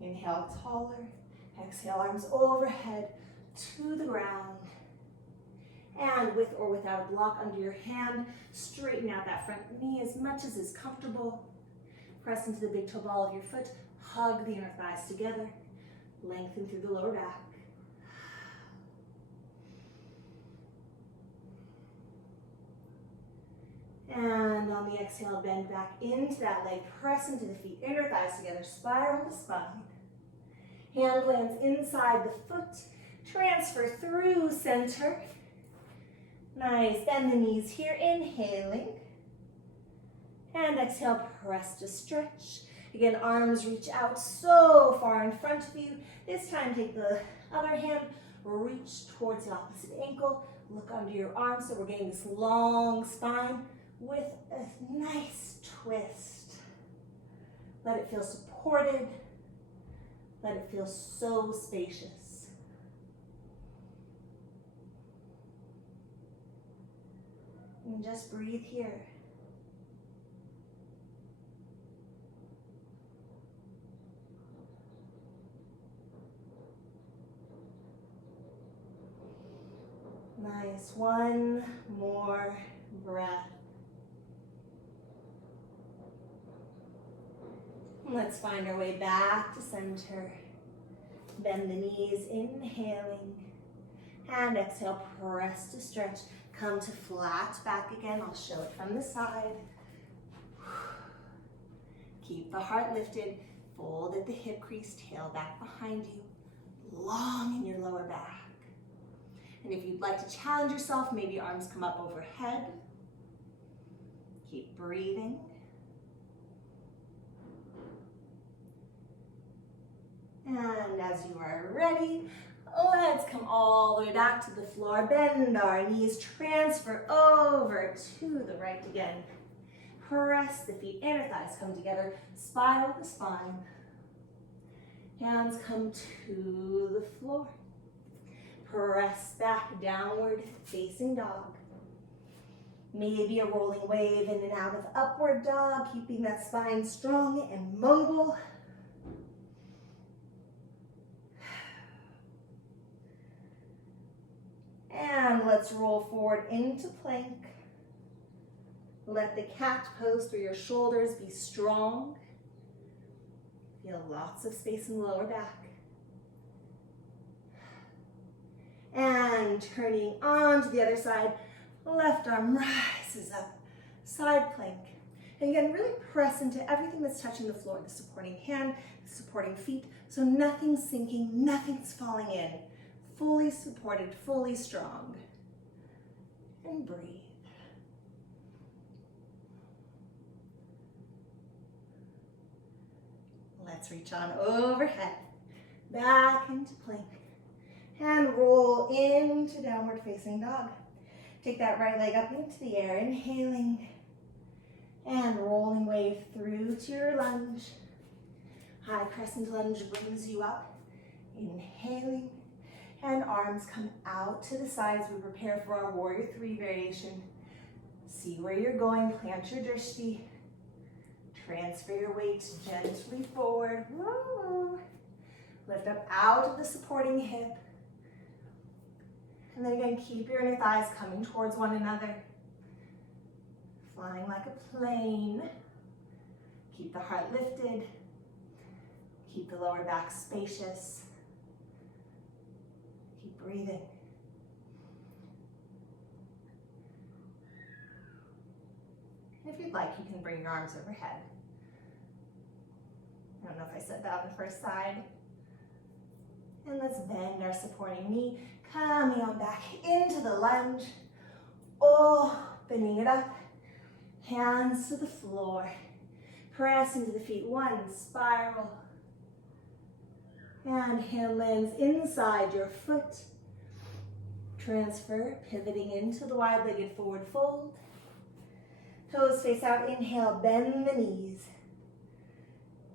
Inhale, taller. Exhale, arms overhead to the ground. And with or without a block under your hand, straighten out that front knee as much as is comfortable. Press into the big toe ball of your foot. Hug the inner thighs together. Lengthen through the lower back. And on the exhale, bend back into that leg. Press into the feet, inner thighs together. Spiral the spine. Hand lands inside the foot. Transfer through center. Nice. Bend the knees here, inhaling. And exhale, press to stretch. Again, arms reach out so far in front of you. This time, take the other hand, reach towards the opposite ankle. Look under your arms, so we're getting this long spine with a nice twist. Let it feel supported. Let it feel so spacious. And just breathe here. Nice. One more breath. Let's find our way back to center. Bend the knees, inhaling. And exhale, press to stretch. Come to flat back again. I'll show it from the side. Keep the heart lifted. Fold at the hip crease, tail back behind you. Long in your lower back. And if you'd like to challenge yourself, maybe arms come up overhead. Keep breathing. And as you are ready, let's come all the way back to the floor. Bend our knees, transfer over to the right again. Press the feet, inner thighs come together, spiral the spine. Hands come to the floor. Press back, downward facing dog. Maybe a rolling wave in and out of upward dog, keeping that spine strong and mobile. And let's roll forward into plank. Let the cat pose through your shoulders be strong. Feel lots of space in the lower back. And turning on to the other side, left arm rises up, side plank. And again, really press into everything that's touching the floor, the supporting hand, the supporting feet, so nothing's sinking, nothing's falling in. Fully supported, fully strong. And breathe. Let's reach on overhead, back into plank, and roll into downward facing dog. Take that right leg up into the air, inhaling, and rolling wave through to your lunge. High crescent lunge brings you up, inhaling, and arms come out to the sides. We prepare for our warrior three variation. See where you're going, plant your drishti. Transfer your weight gently forward. Woo. Lift up out of the supporting hip. And then again, keep your inner thighs coming towards one another. Flying like a plane. Keep the heart lifted. Keep the lower back spacious. Keep breathing. If you'd like, you can bring your arms overhead. I don't know if I said that on the first side. And let's bend our supporting knee, coming on back into the lunge. Opening it up, hands to the floor. Press into the feet, one spiral. And hand lands inside your foot. Transfer, pivoting into the wide-legged forward fold. Toes face out, inhale, bend the knees.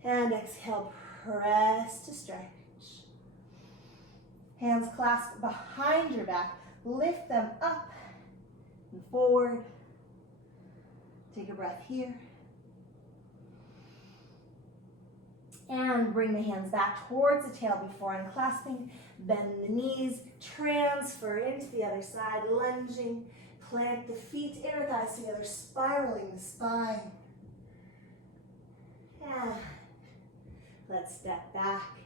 And exhale, press to stretch. Hands clasped behind your back. Lift them up and forward. Take a breath here. And bring the hands back towards the tail before unclasping. Bend the knees, transfer into the other side, lunging. Plant the feet, inner thighs together, spiraling the spine. And let's step back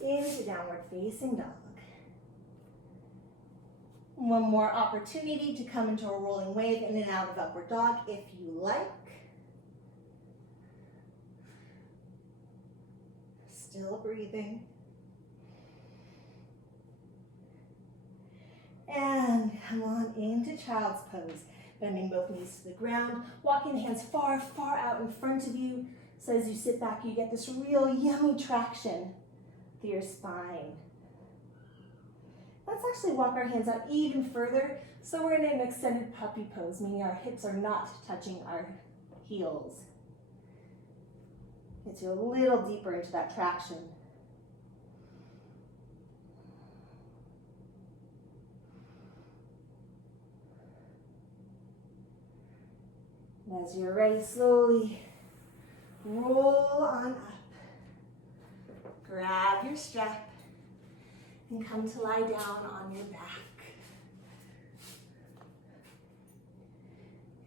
into downward facing dog. One more opportunity to come into a rolling wave in and out of upward dog if you like. Still breathing. And come on into child's pose. Bending both knees to the ground, walking the hands far, far out in front of you. So as you sit back, you get this real yummy traction through your spine. Let's actually walk our hands out even further. So we're in an extended puppy pose, meaning our hips are not touching our heels. Gets you a little deeper into that traction. And as you're ready, slowly roll on up. Grab your strap and come to lie down on your back.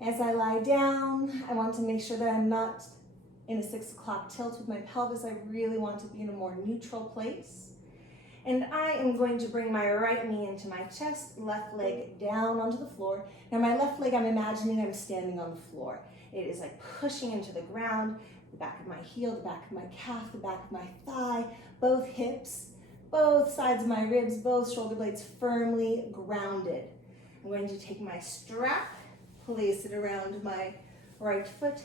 As I lie down, I want to make sure that I'm not in a 6 o'clock tilt with my pelvis. I really want to be in a more neutral place. And I am going to bring my right knee into my chest, left leg down onto the floor. Now my left leg, I'm imagining I'm standing on the floor. It is like pushing into the ground, the back of my heel, the back of my calf, the back of my thigh, both hips, both sides of my ribs, both shoulder blades firmly grounded. I'm going to take my strap, place it around my right foot,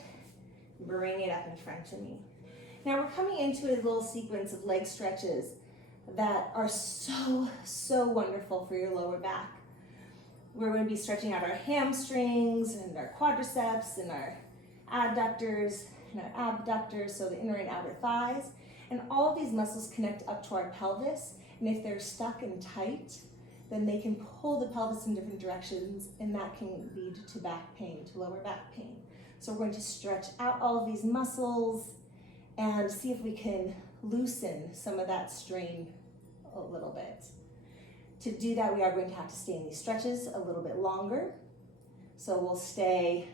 bring it up in front of me. Now we're coming into a little sequence of leg stretches that are so, so wonderful for your lower back. We're going to be stretching out our hamstrings and our quadriceps and our adductors and our abductors, so the inner and outer thighs. And all of these muscles connect up to our pelvis. And if they're stuck and tight, then they can pull the pelvis in different directions, and that can lead to back pain, to lower back pain. So we're going to stretch out all of these muscles and see if we can loosen some of that strain a little bit. To do that, we are going to have to stay in these stretches a little bit longer. So we'll stay,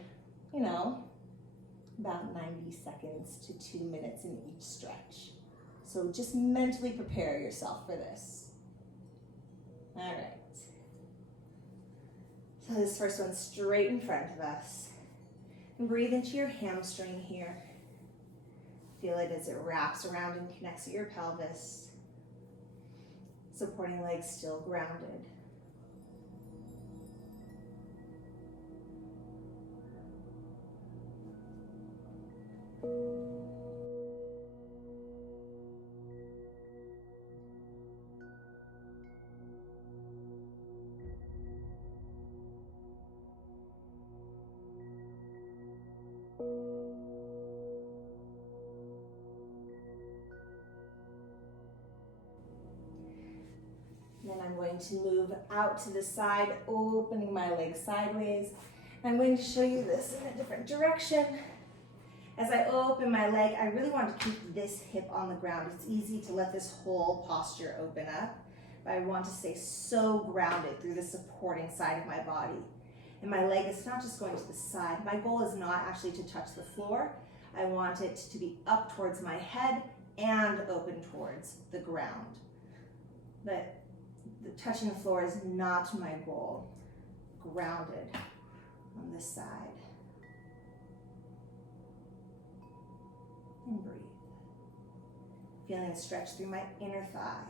about 90 seconds to 2 minutes in each stretch. So just mentally prepare yourself for this. All right. So this first one's straight in front of us. And breathe into your hamstring here. Feel it as it wraps around and connects to your pelvis. Supporting legs still grounded. And then I'm going to move out to the side, opening my leg sideways. I'm going to show you this in a different direction. As I open my leg, I really want to keep this hip on the ground. It's easy to let this whole posture open up, but I want to stay so grounded through the supporting side of my body. And my leg is not just going to the side. My goal is not actually to touch the floor. I want it to be up towards my head and open towards the ground. But touching the floor is not my goal. Grounded on this side. And breathe. Feeling a stretch through my inner thigh.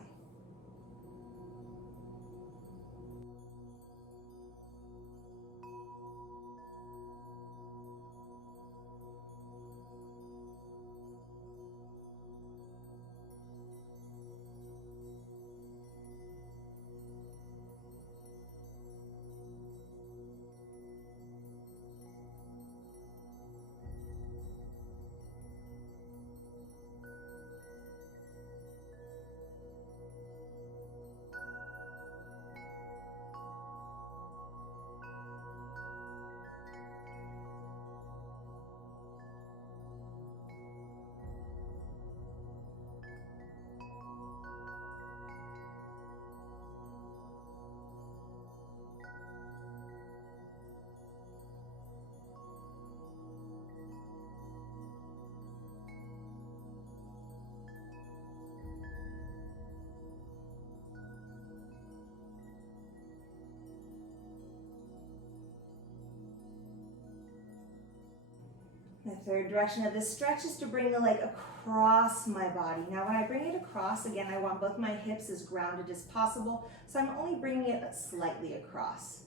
The third direction of this stretch is to bring the leg across my body. Now when I bring it across, again, I want both my hips as grounded as possible, so I'm only bringing it slightly across.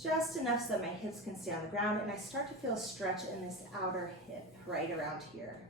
Just enough so that my hips can stay on the ground, and I start to feel a stretch in this outer hip right around here.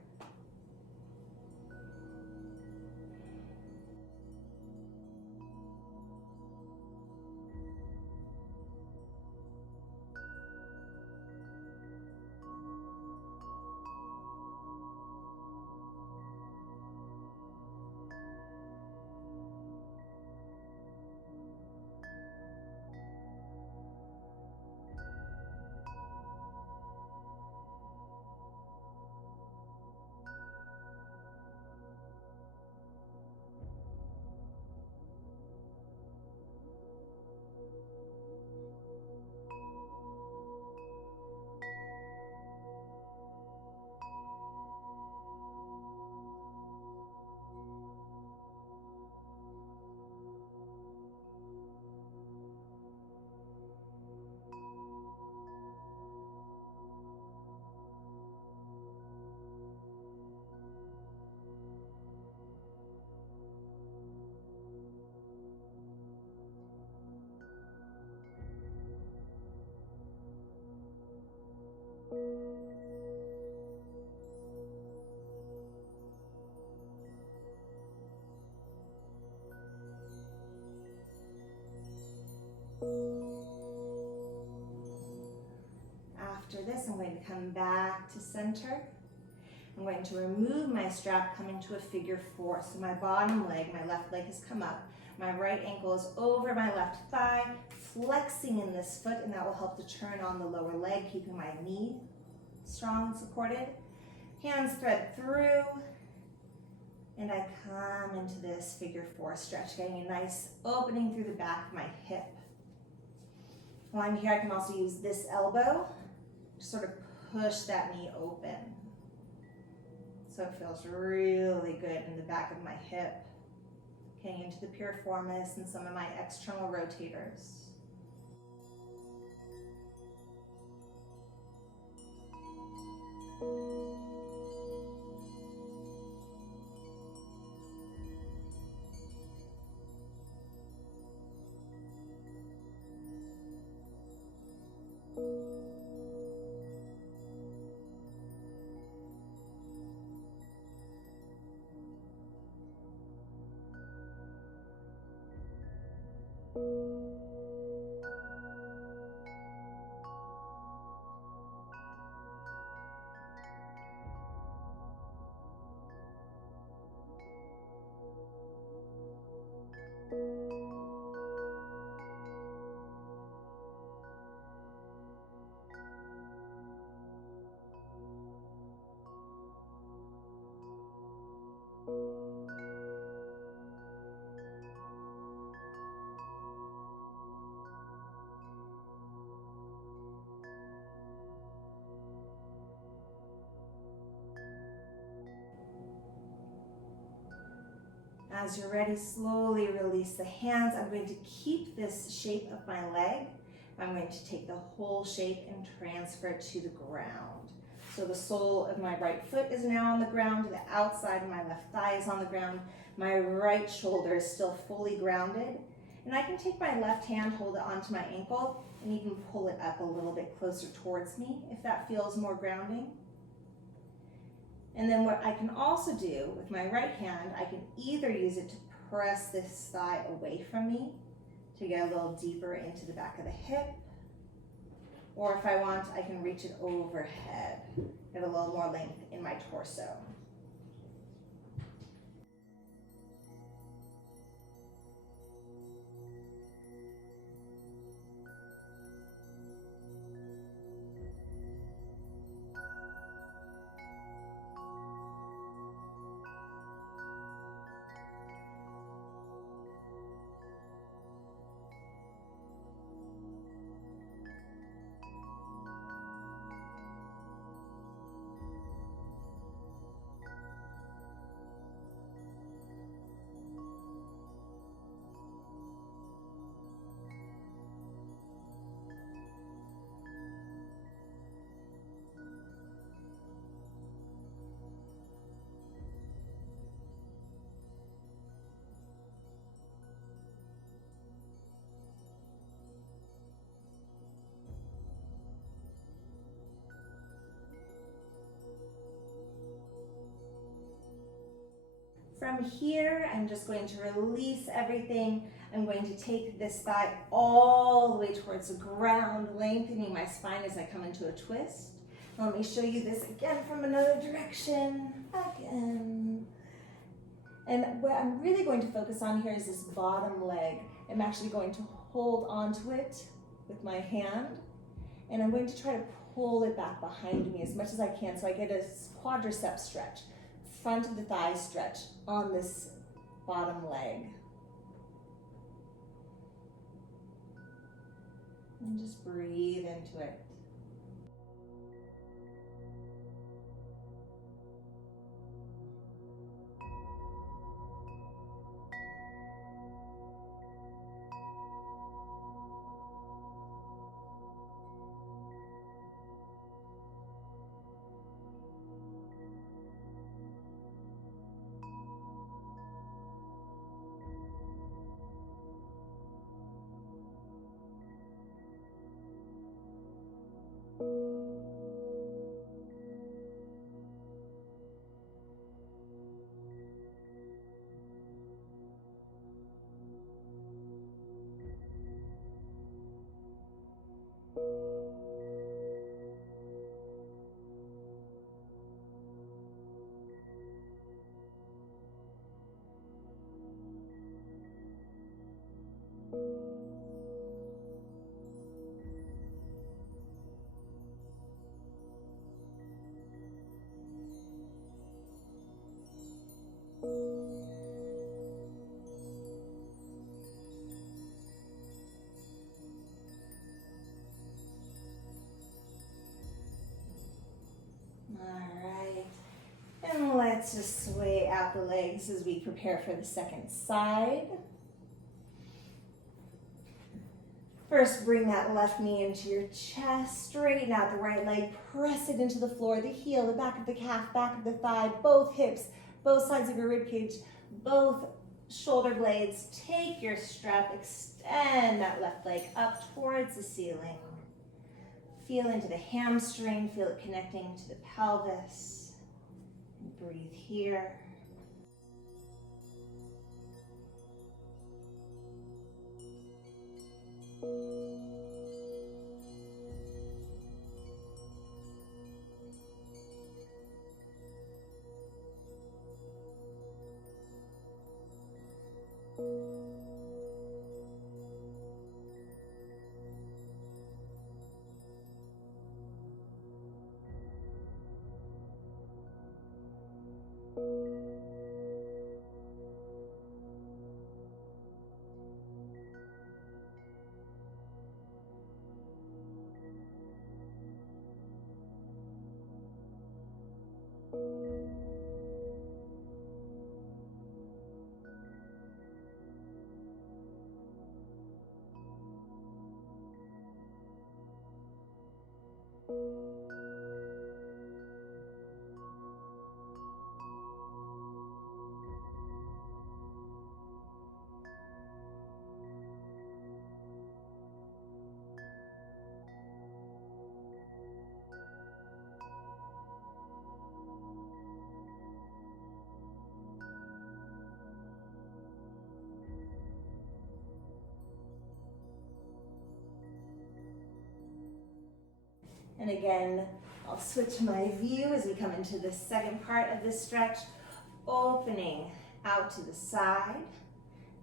After this, I'm going to come back to center. I'm going to remove my strap, coming to a figure four. So my bottom leg, my left leg has come up. My right ankle is over my left thigh, flexing in this foot, and that will help to turn on the lower leg, keeping my knee strong and supported. Hands thread through, and I come into this figure four stretch, getting a nice opening through the back of my hip. While I'm here, I can also use this elbow to sort of push that knee open. So it feels really good in the back of my hip, getting into the piriformis and some of my external rotators. As you're ready, slowly release the hands. I'm going to keep this shape of my leg. I'm going to take the whole shape and transfer it to the ground. So the sole of my right foot is now on the ground, the outside of my left thigh is on the ground, my right shoulder is still fully grounded, and I can take my left hand, hold it onto my ankle, and even pull it up a little bit closer towards me if that feels more grounding. And then what I can also do with my right hand, I can either use it to press this thigh away from me to get a little deeper into the back of the hip, or if I want, I can reach it overhead, get a little more length in my torso. From here, I'm just going to release everything. I'm going to take this thigh all the way towards the ground, lengthening my spine as I come into a twist. Let me show you this again from another direction. Again. And what I'm really going to focus on here is this bottom leg. I'm actually going to hold onto it with my hand, and I'm going to try to pull it back behind me as much as I can so I get a quadricep stretch, front of the thigh stretch on this bottom leg. And just breathe into it. Let's just sway out the legs as we prepare for the second side. First, bring that left knee into your chest, straighten out the right leg, press it into the floor, the heel, the back of the calf, back of the thigh, both hips, both sides of your rib cage, both shoulder blades. Take your strap, extend that left leg up towards the ceiling. Feel into the hamstring, feel it connecting to the pelvis. And breathe here. And again, I'll switch my view as we come into the second part of this stretch, opening out to the side,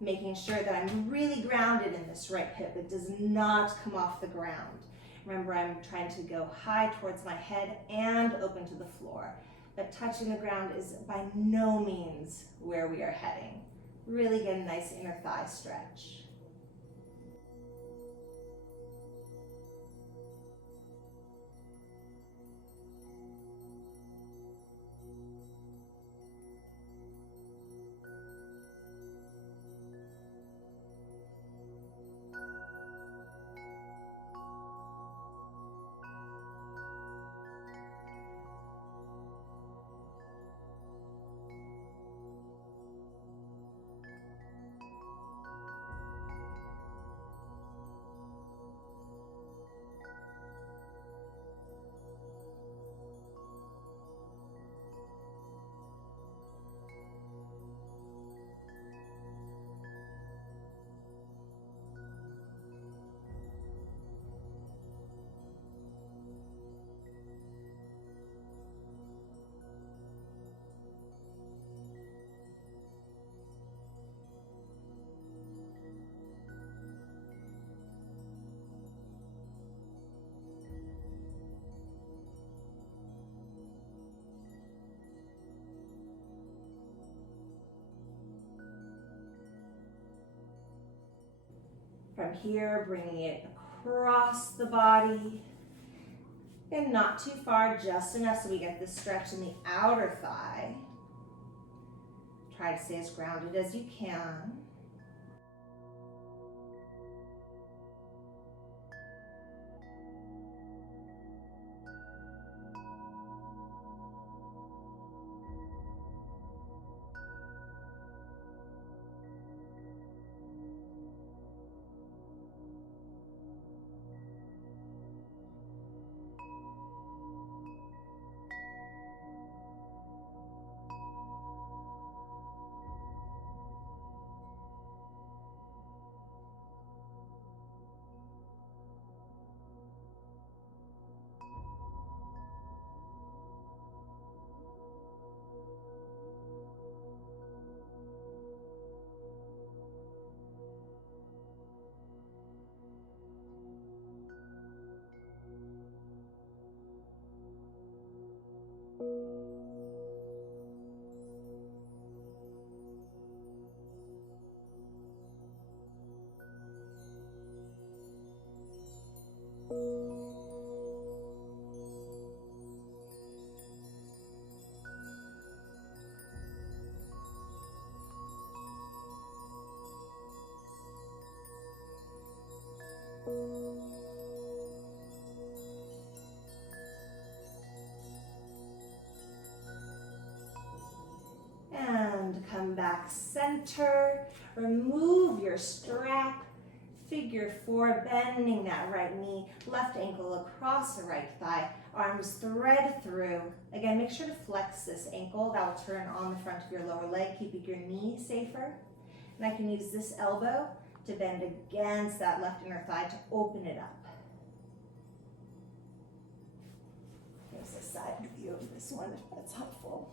making sure that I'm really grounded in this right hip. It does not come off the ground. Remember, I'm trying to go high towards my head and open to the floor. But touching the ground is by no means where we are heading. Really get a nice inner thigh stretch. From here, bringing it across the body, and not too far, just enough so we get this stretch in the outer thigh. Try to stay as grounded as you can. And come back center. Remove your strap. Figure four, bending that right knee, left ankle across the right thigh, arms thread through. Again, make sure to flex this ankle. That will turn on the front of your lower leg, keeping your knee safer. And I can use this elbow to bend against that left inner thigh to open it up. Here's a side view of this one if that's helpful.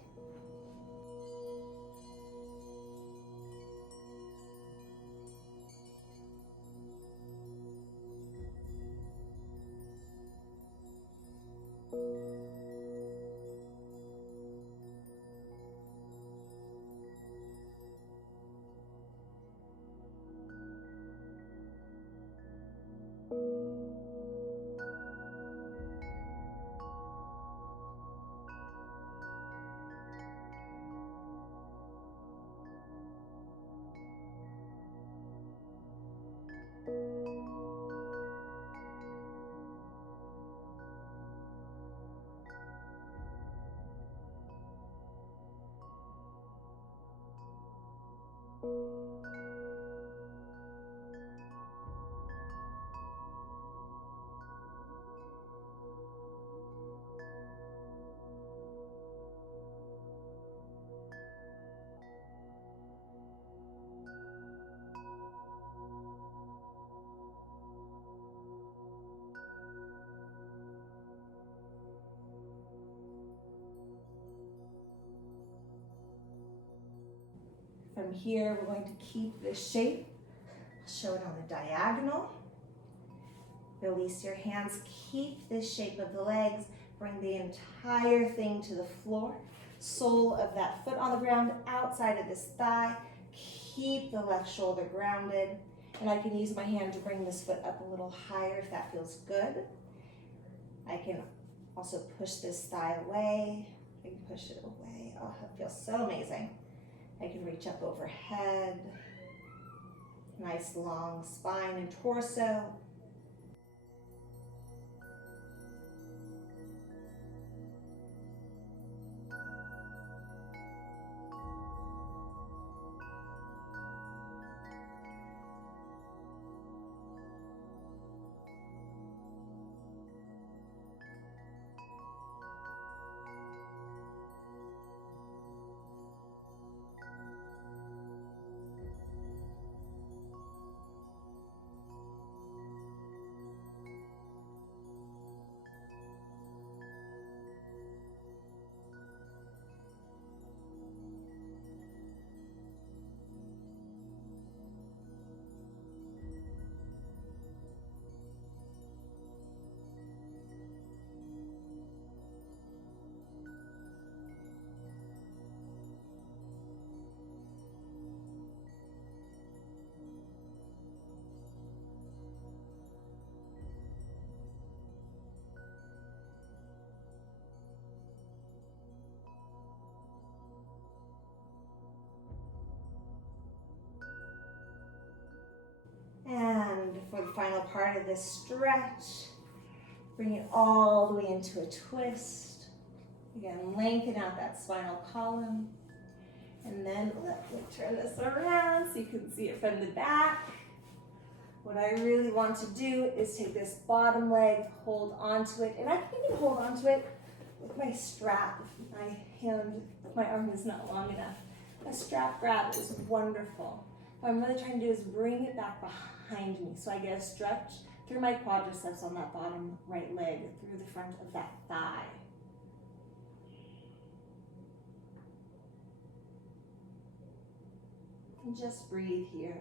from here, we're going to keep this shape. Show it on the diagonal. Release your hands, keep this shape of the legs. Bring the entire thing to the floor. Sole of that foot on the ground, outside of this thigh. Keep the left shoulder grounded. And I can use my hand to bring this foot up a little higher if that feels good. I can also push this thigh away. I can push it away. Oh, it feels so amazing. I can reach up overhead. Nice long spine and torso. And for the final part of this stretch, bring it all the way into a twist. Again, lengthen out that spinal column. And then let me turn this around so you can see it from the back. What I really want to do is take this bottom leg, hold onto it, and I can even hold onto it with my strap. My arm is not long enough. A strap grab is wonderful. What I'm really trying to do is bring it back behind me so I get a stretch through my quadriceps on that bottom right leg, through the front of that thigh. And just breathe here.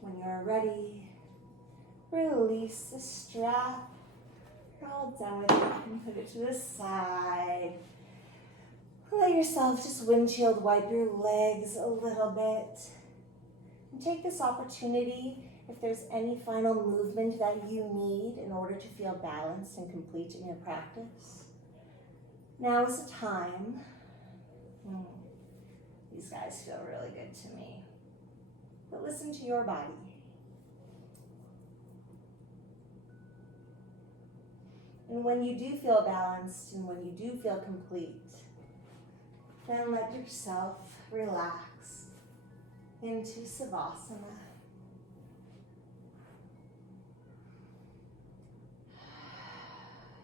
When you're ready, release the strap. You're all done with it. You can put it to the side. Let yourself just windshield wipe your legs a little bit. And take this opportunity, if there's any final movement that you need in order to feel balanced and complete in your practice. Now is the time. These guys feel really good to me. But listen to your body. And when you do feel balanced and when you do feel complete, then let yourself relax into Savasana.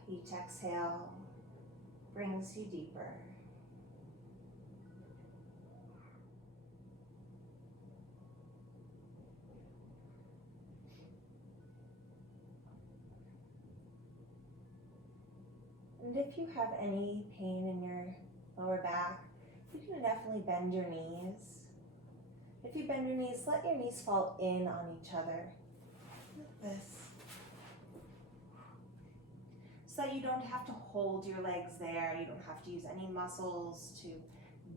Each exhale brings you deeper. And if you have any pain in your lower back, you can definitely bend your knees. If you bend your knees, let your knees fall in on each other, like this. so that you don't have to hold your legs there. You don't have to use any muscles to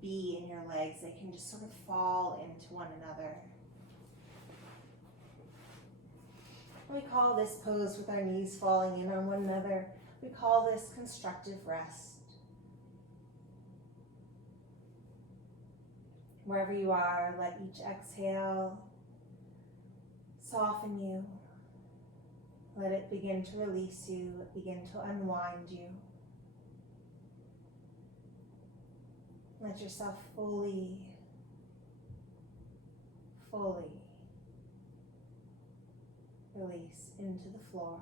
be in your legs. They can just sort of fall into one another. We call this pose with our knees falling in on one another. We call this constructive rest. Wherever you are, let each exhale soften you. Let it begin to release you, begin to unwind you. Let yourself fully release into the floor.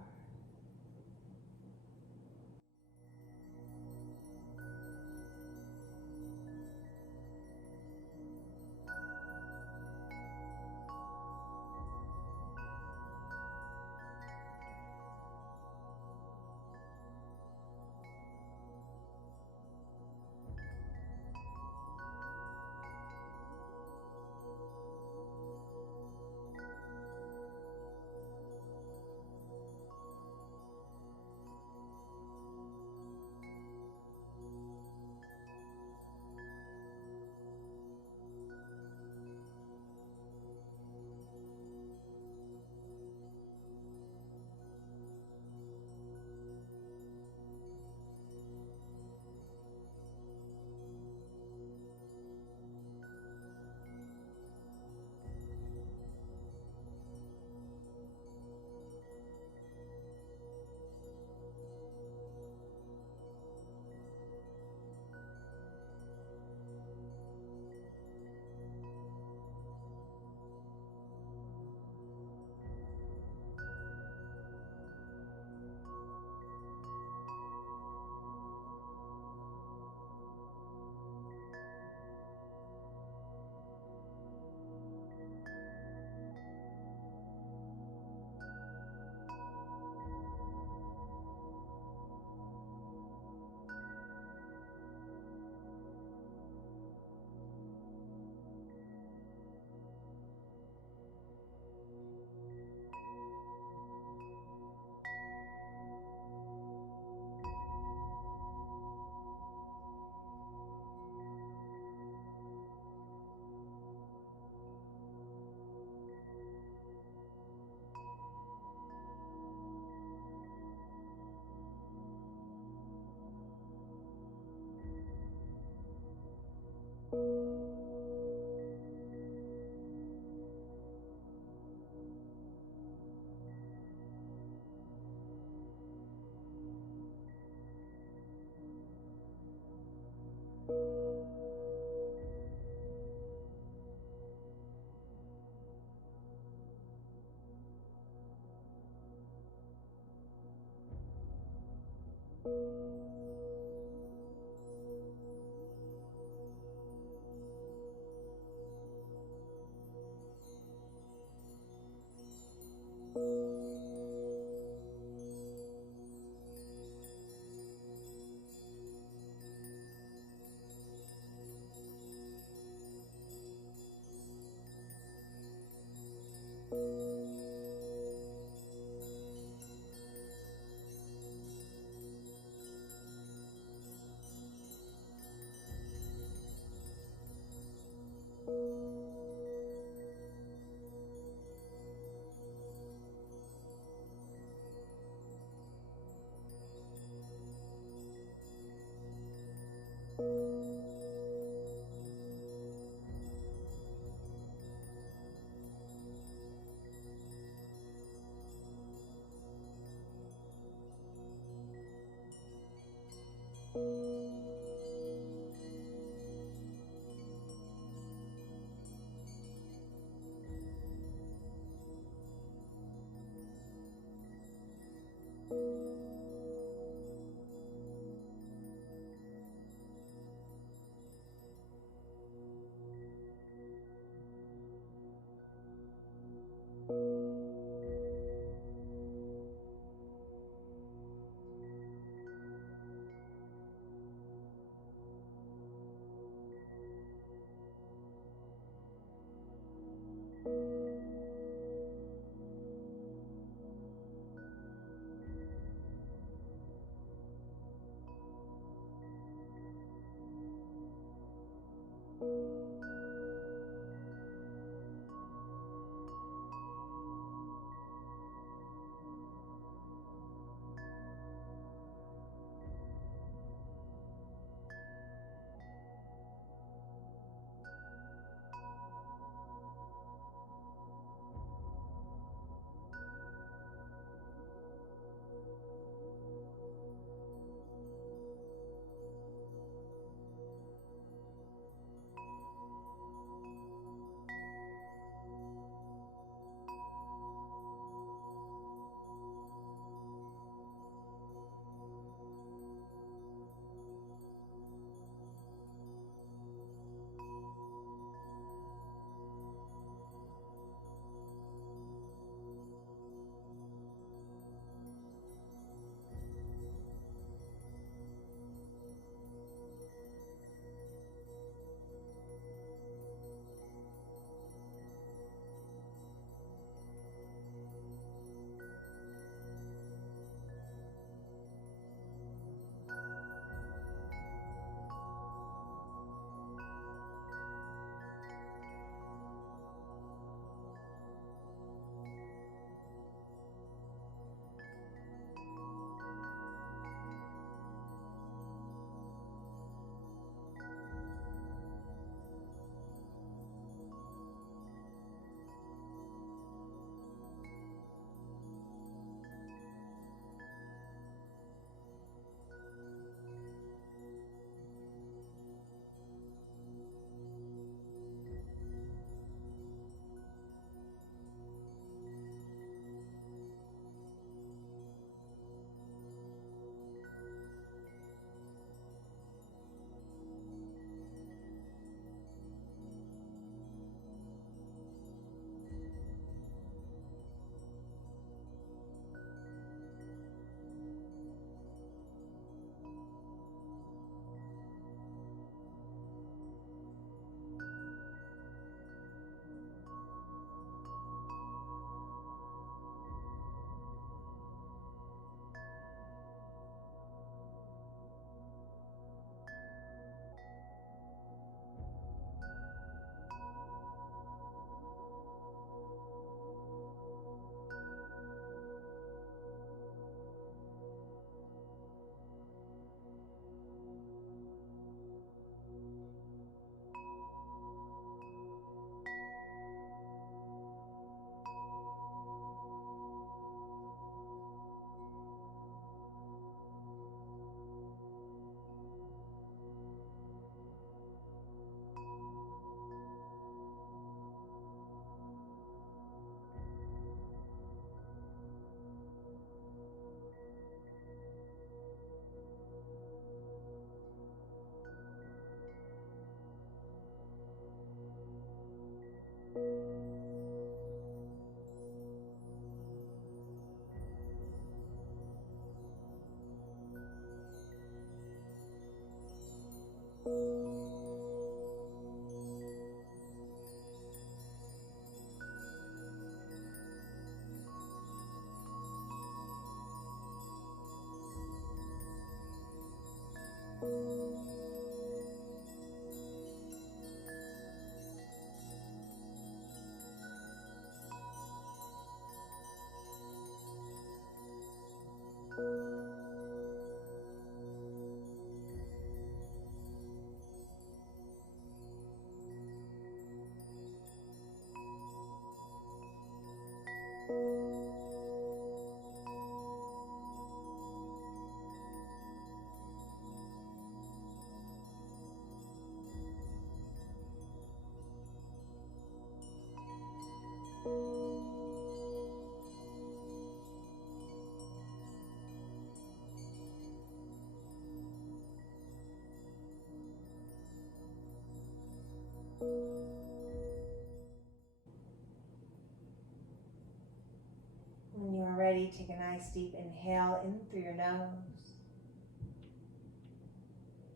When you are ready, take a nice deep inhale in through your nose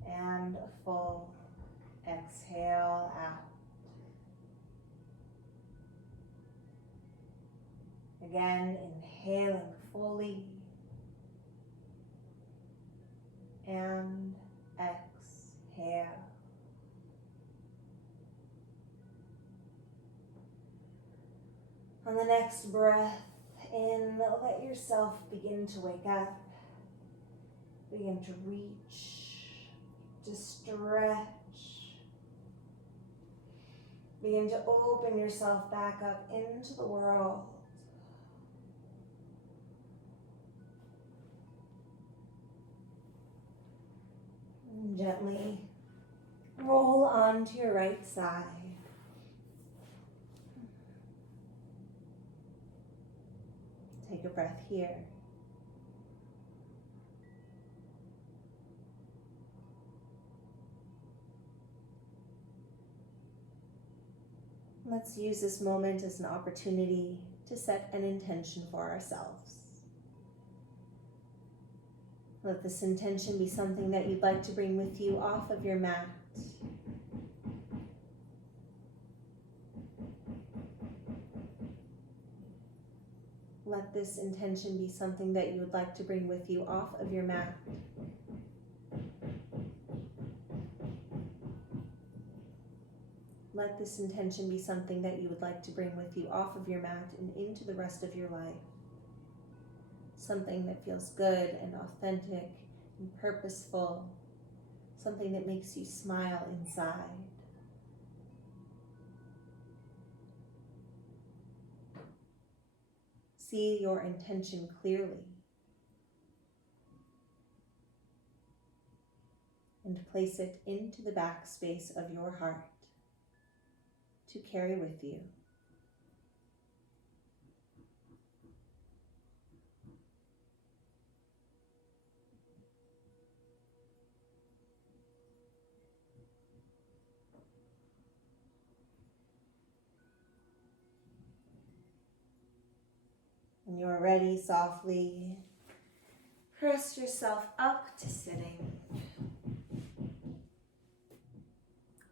and a full exhale out. Again, inhaling fully and exhale. On the next breath in, let yourself begin to wake up, begin to reach, to stretch, begin to open yourself back up into the world. And gently roll onto your right side. Take a breath here. Let's use this moment as an opportunity to set an intention for ourselves. Let this intention be something that you'd like to bring with you off of your mat. Let this intention be something that you would like to bring with you off of your mat. Let this intention be something that you would like to bring with you off of your mat and into the rest of your life. Something that feels good and authentic and purposeful. Something that makes you smile inside. See your intention clearly and place it into the backspace of your heart to carry with you. When you are ready, softly press yourself up to sitting.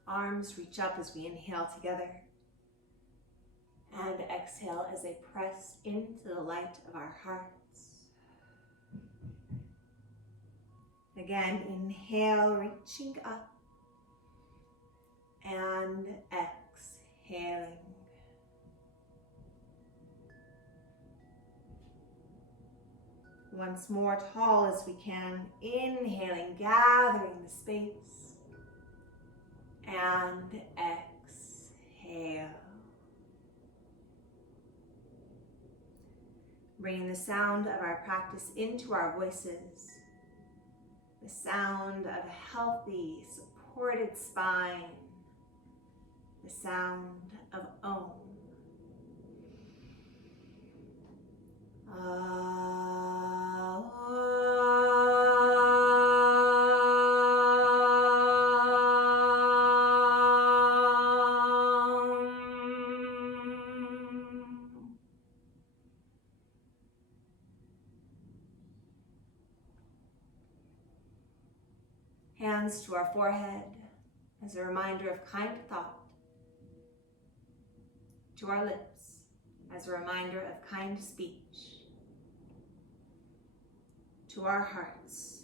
Arms reach up as we inhale together. And exhale as they press into the light of our hearts. Again, inhale, reaching up. And exhaling. Once more, tall as we can. Inhaling, gathering the space. And exhale. Bringing the sound of our practice into our voices. The sound of a healthy, supported spine. The sound of Om. Hands to our forehead as a reminder of kind thought. To our lips as a reminder of kind speech. To our hearts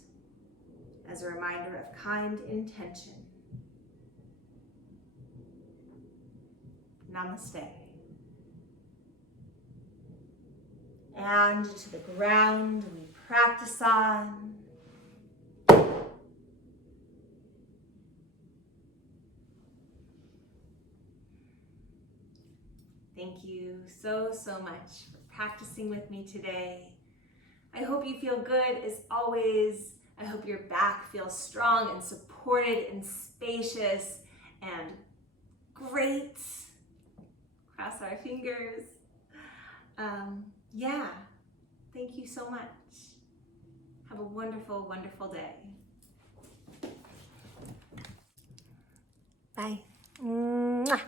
as a reminder of kind intention. Namaste. And to the ground we practice on. Thank you so much for practicing with me today. I hope you feel good as always. I hope your back feels strong and supported and spacious and great. Cross our fingers. Yeah, thank you so much. Have a wonderful, wonderful day. Bye. Mwah.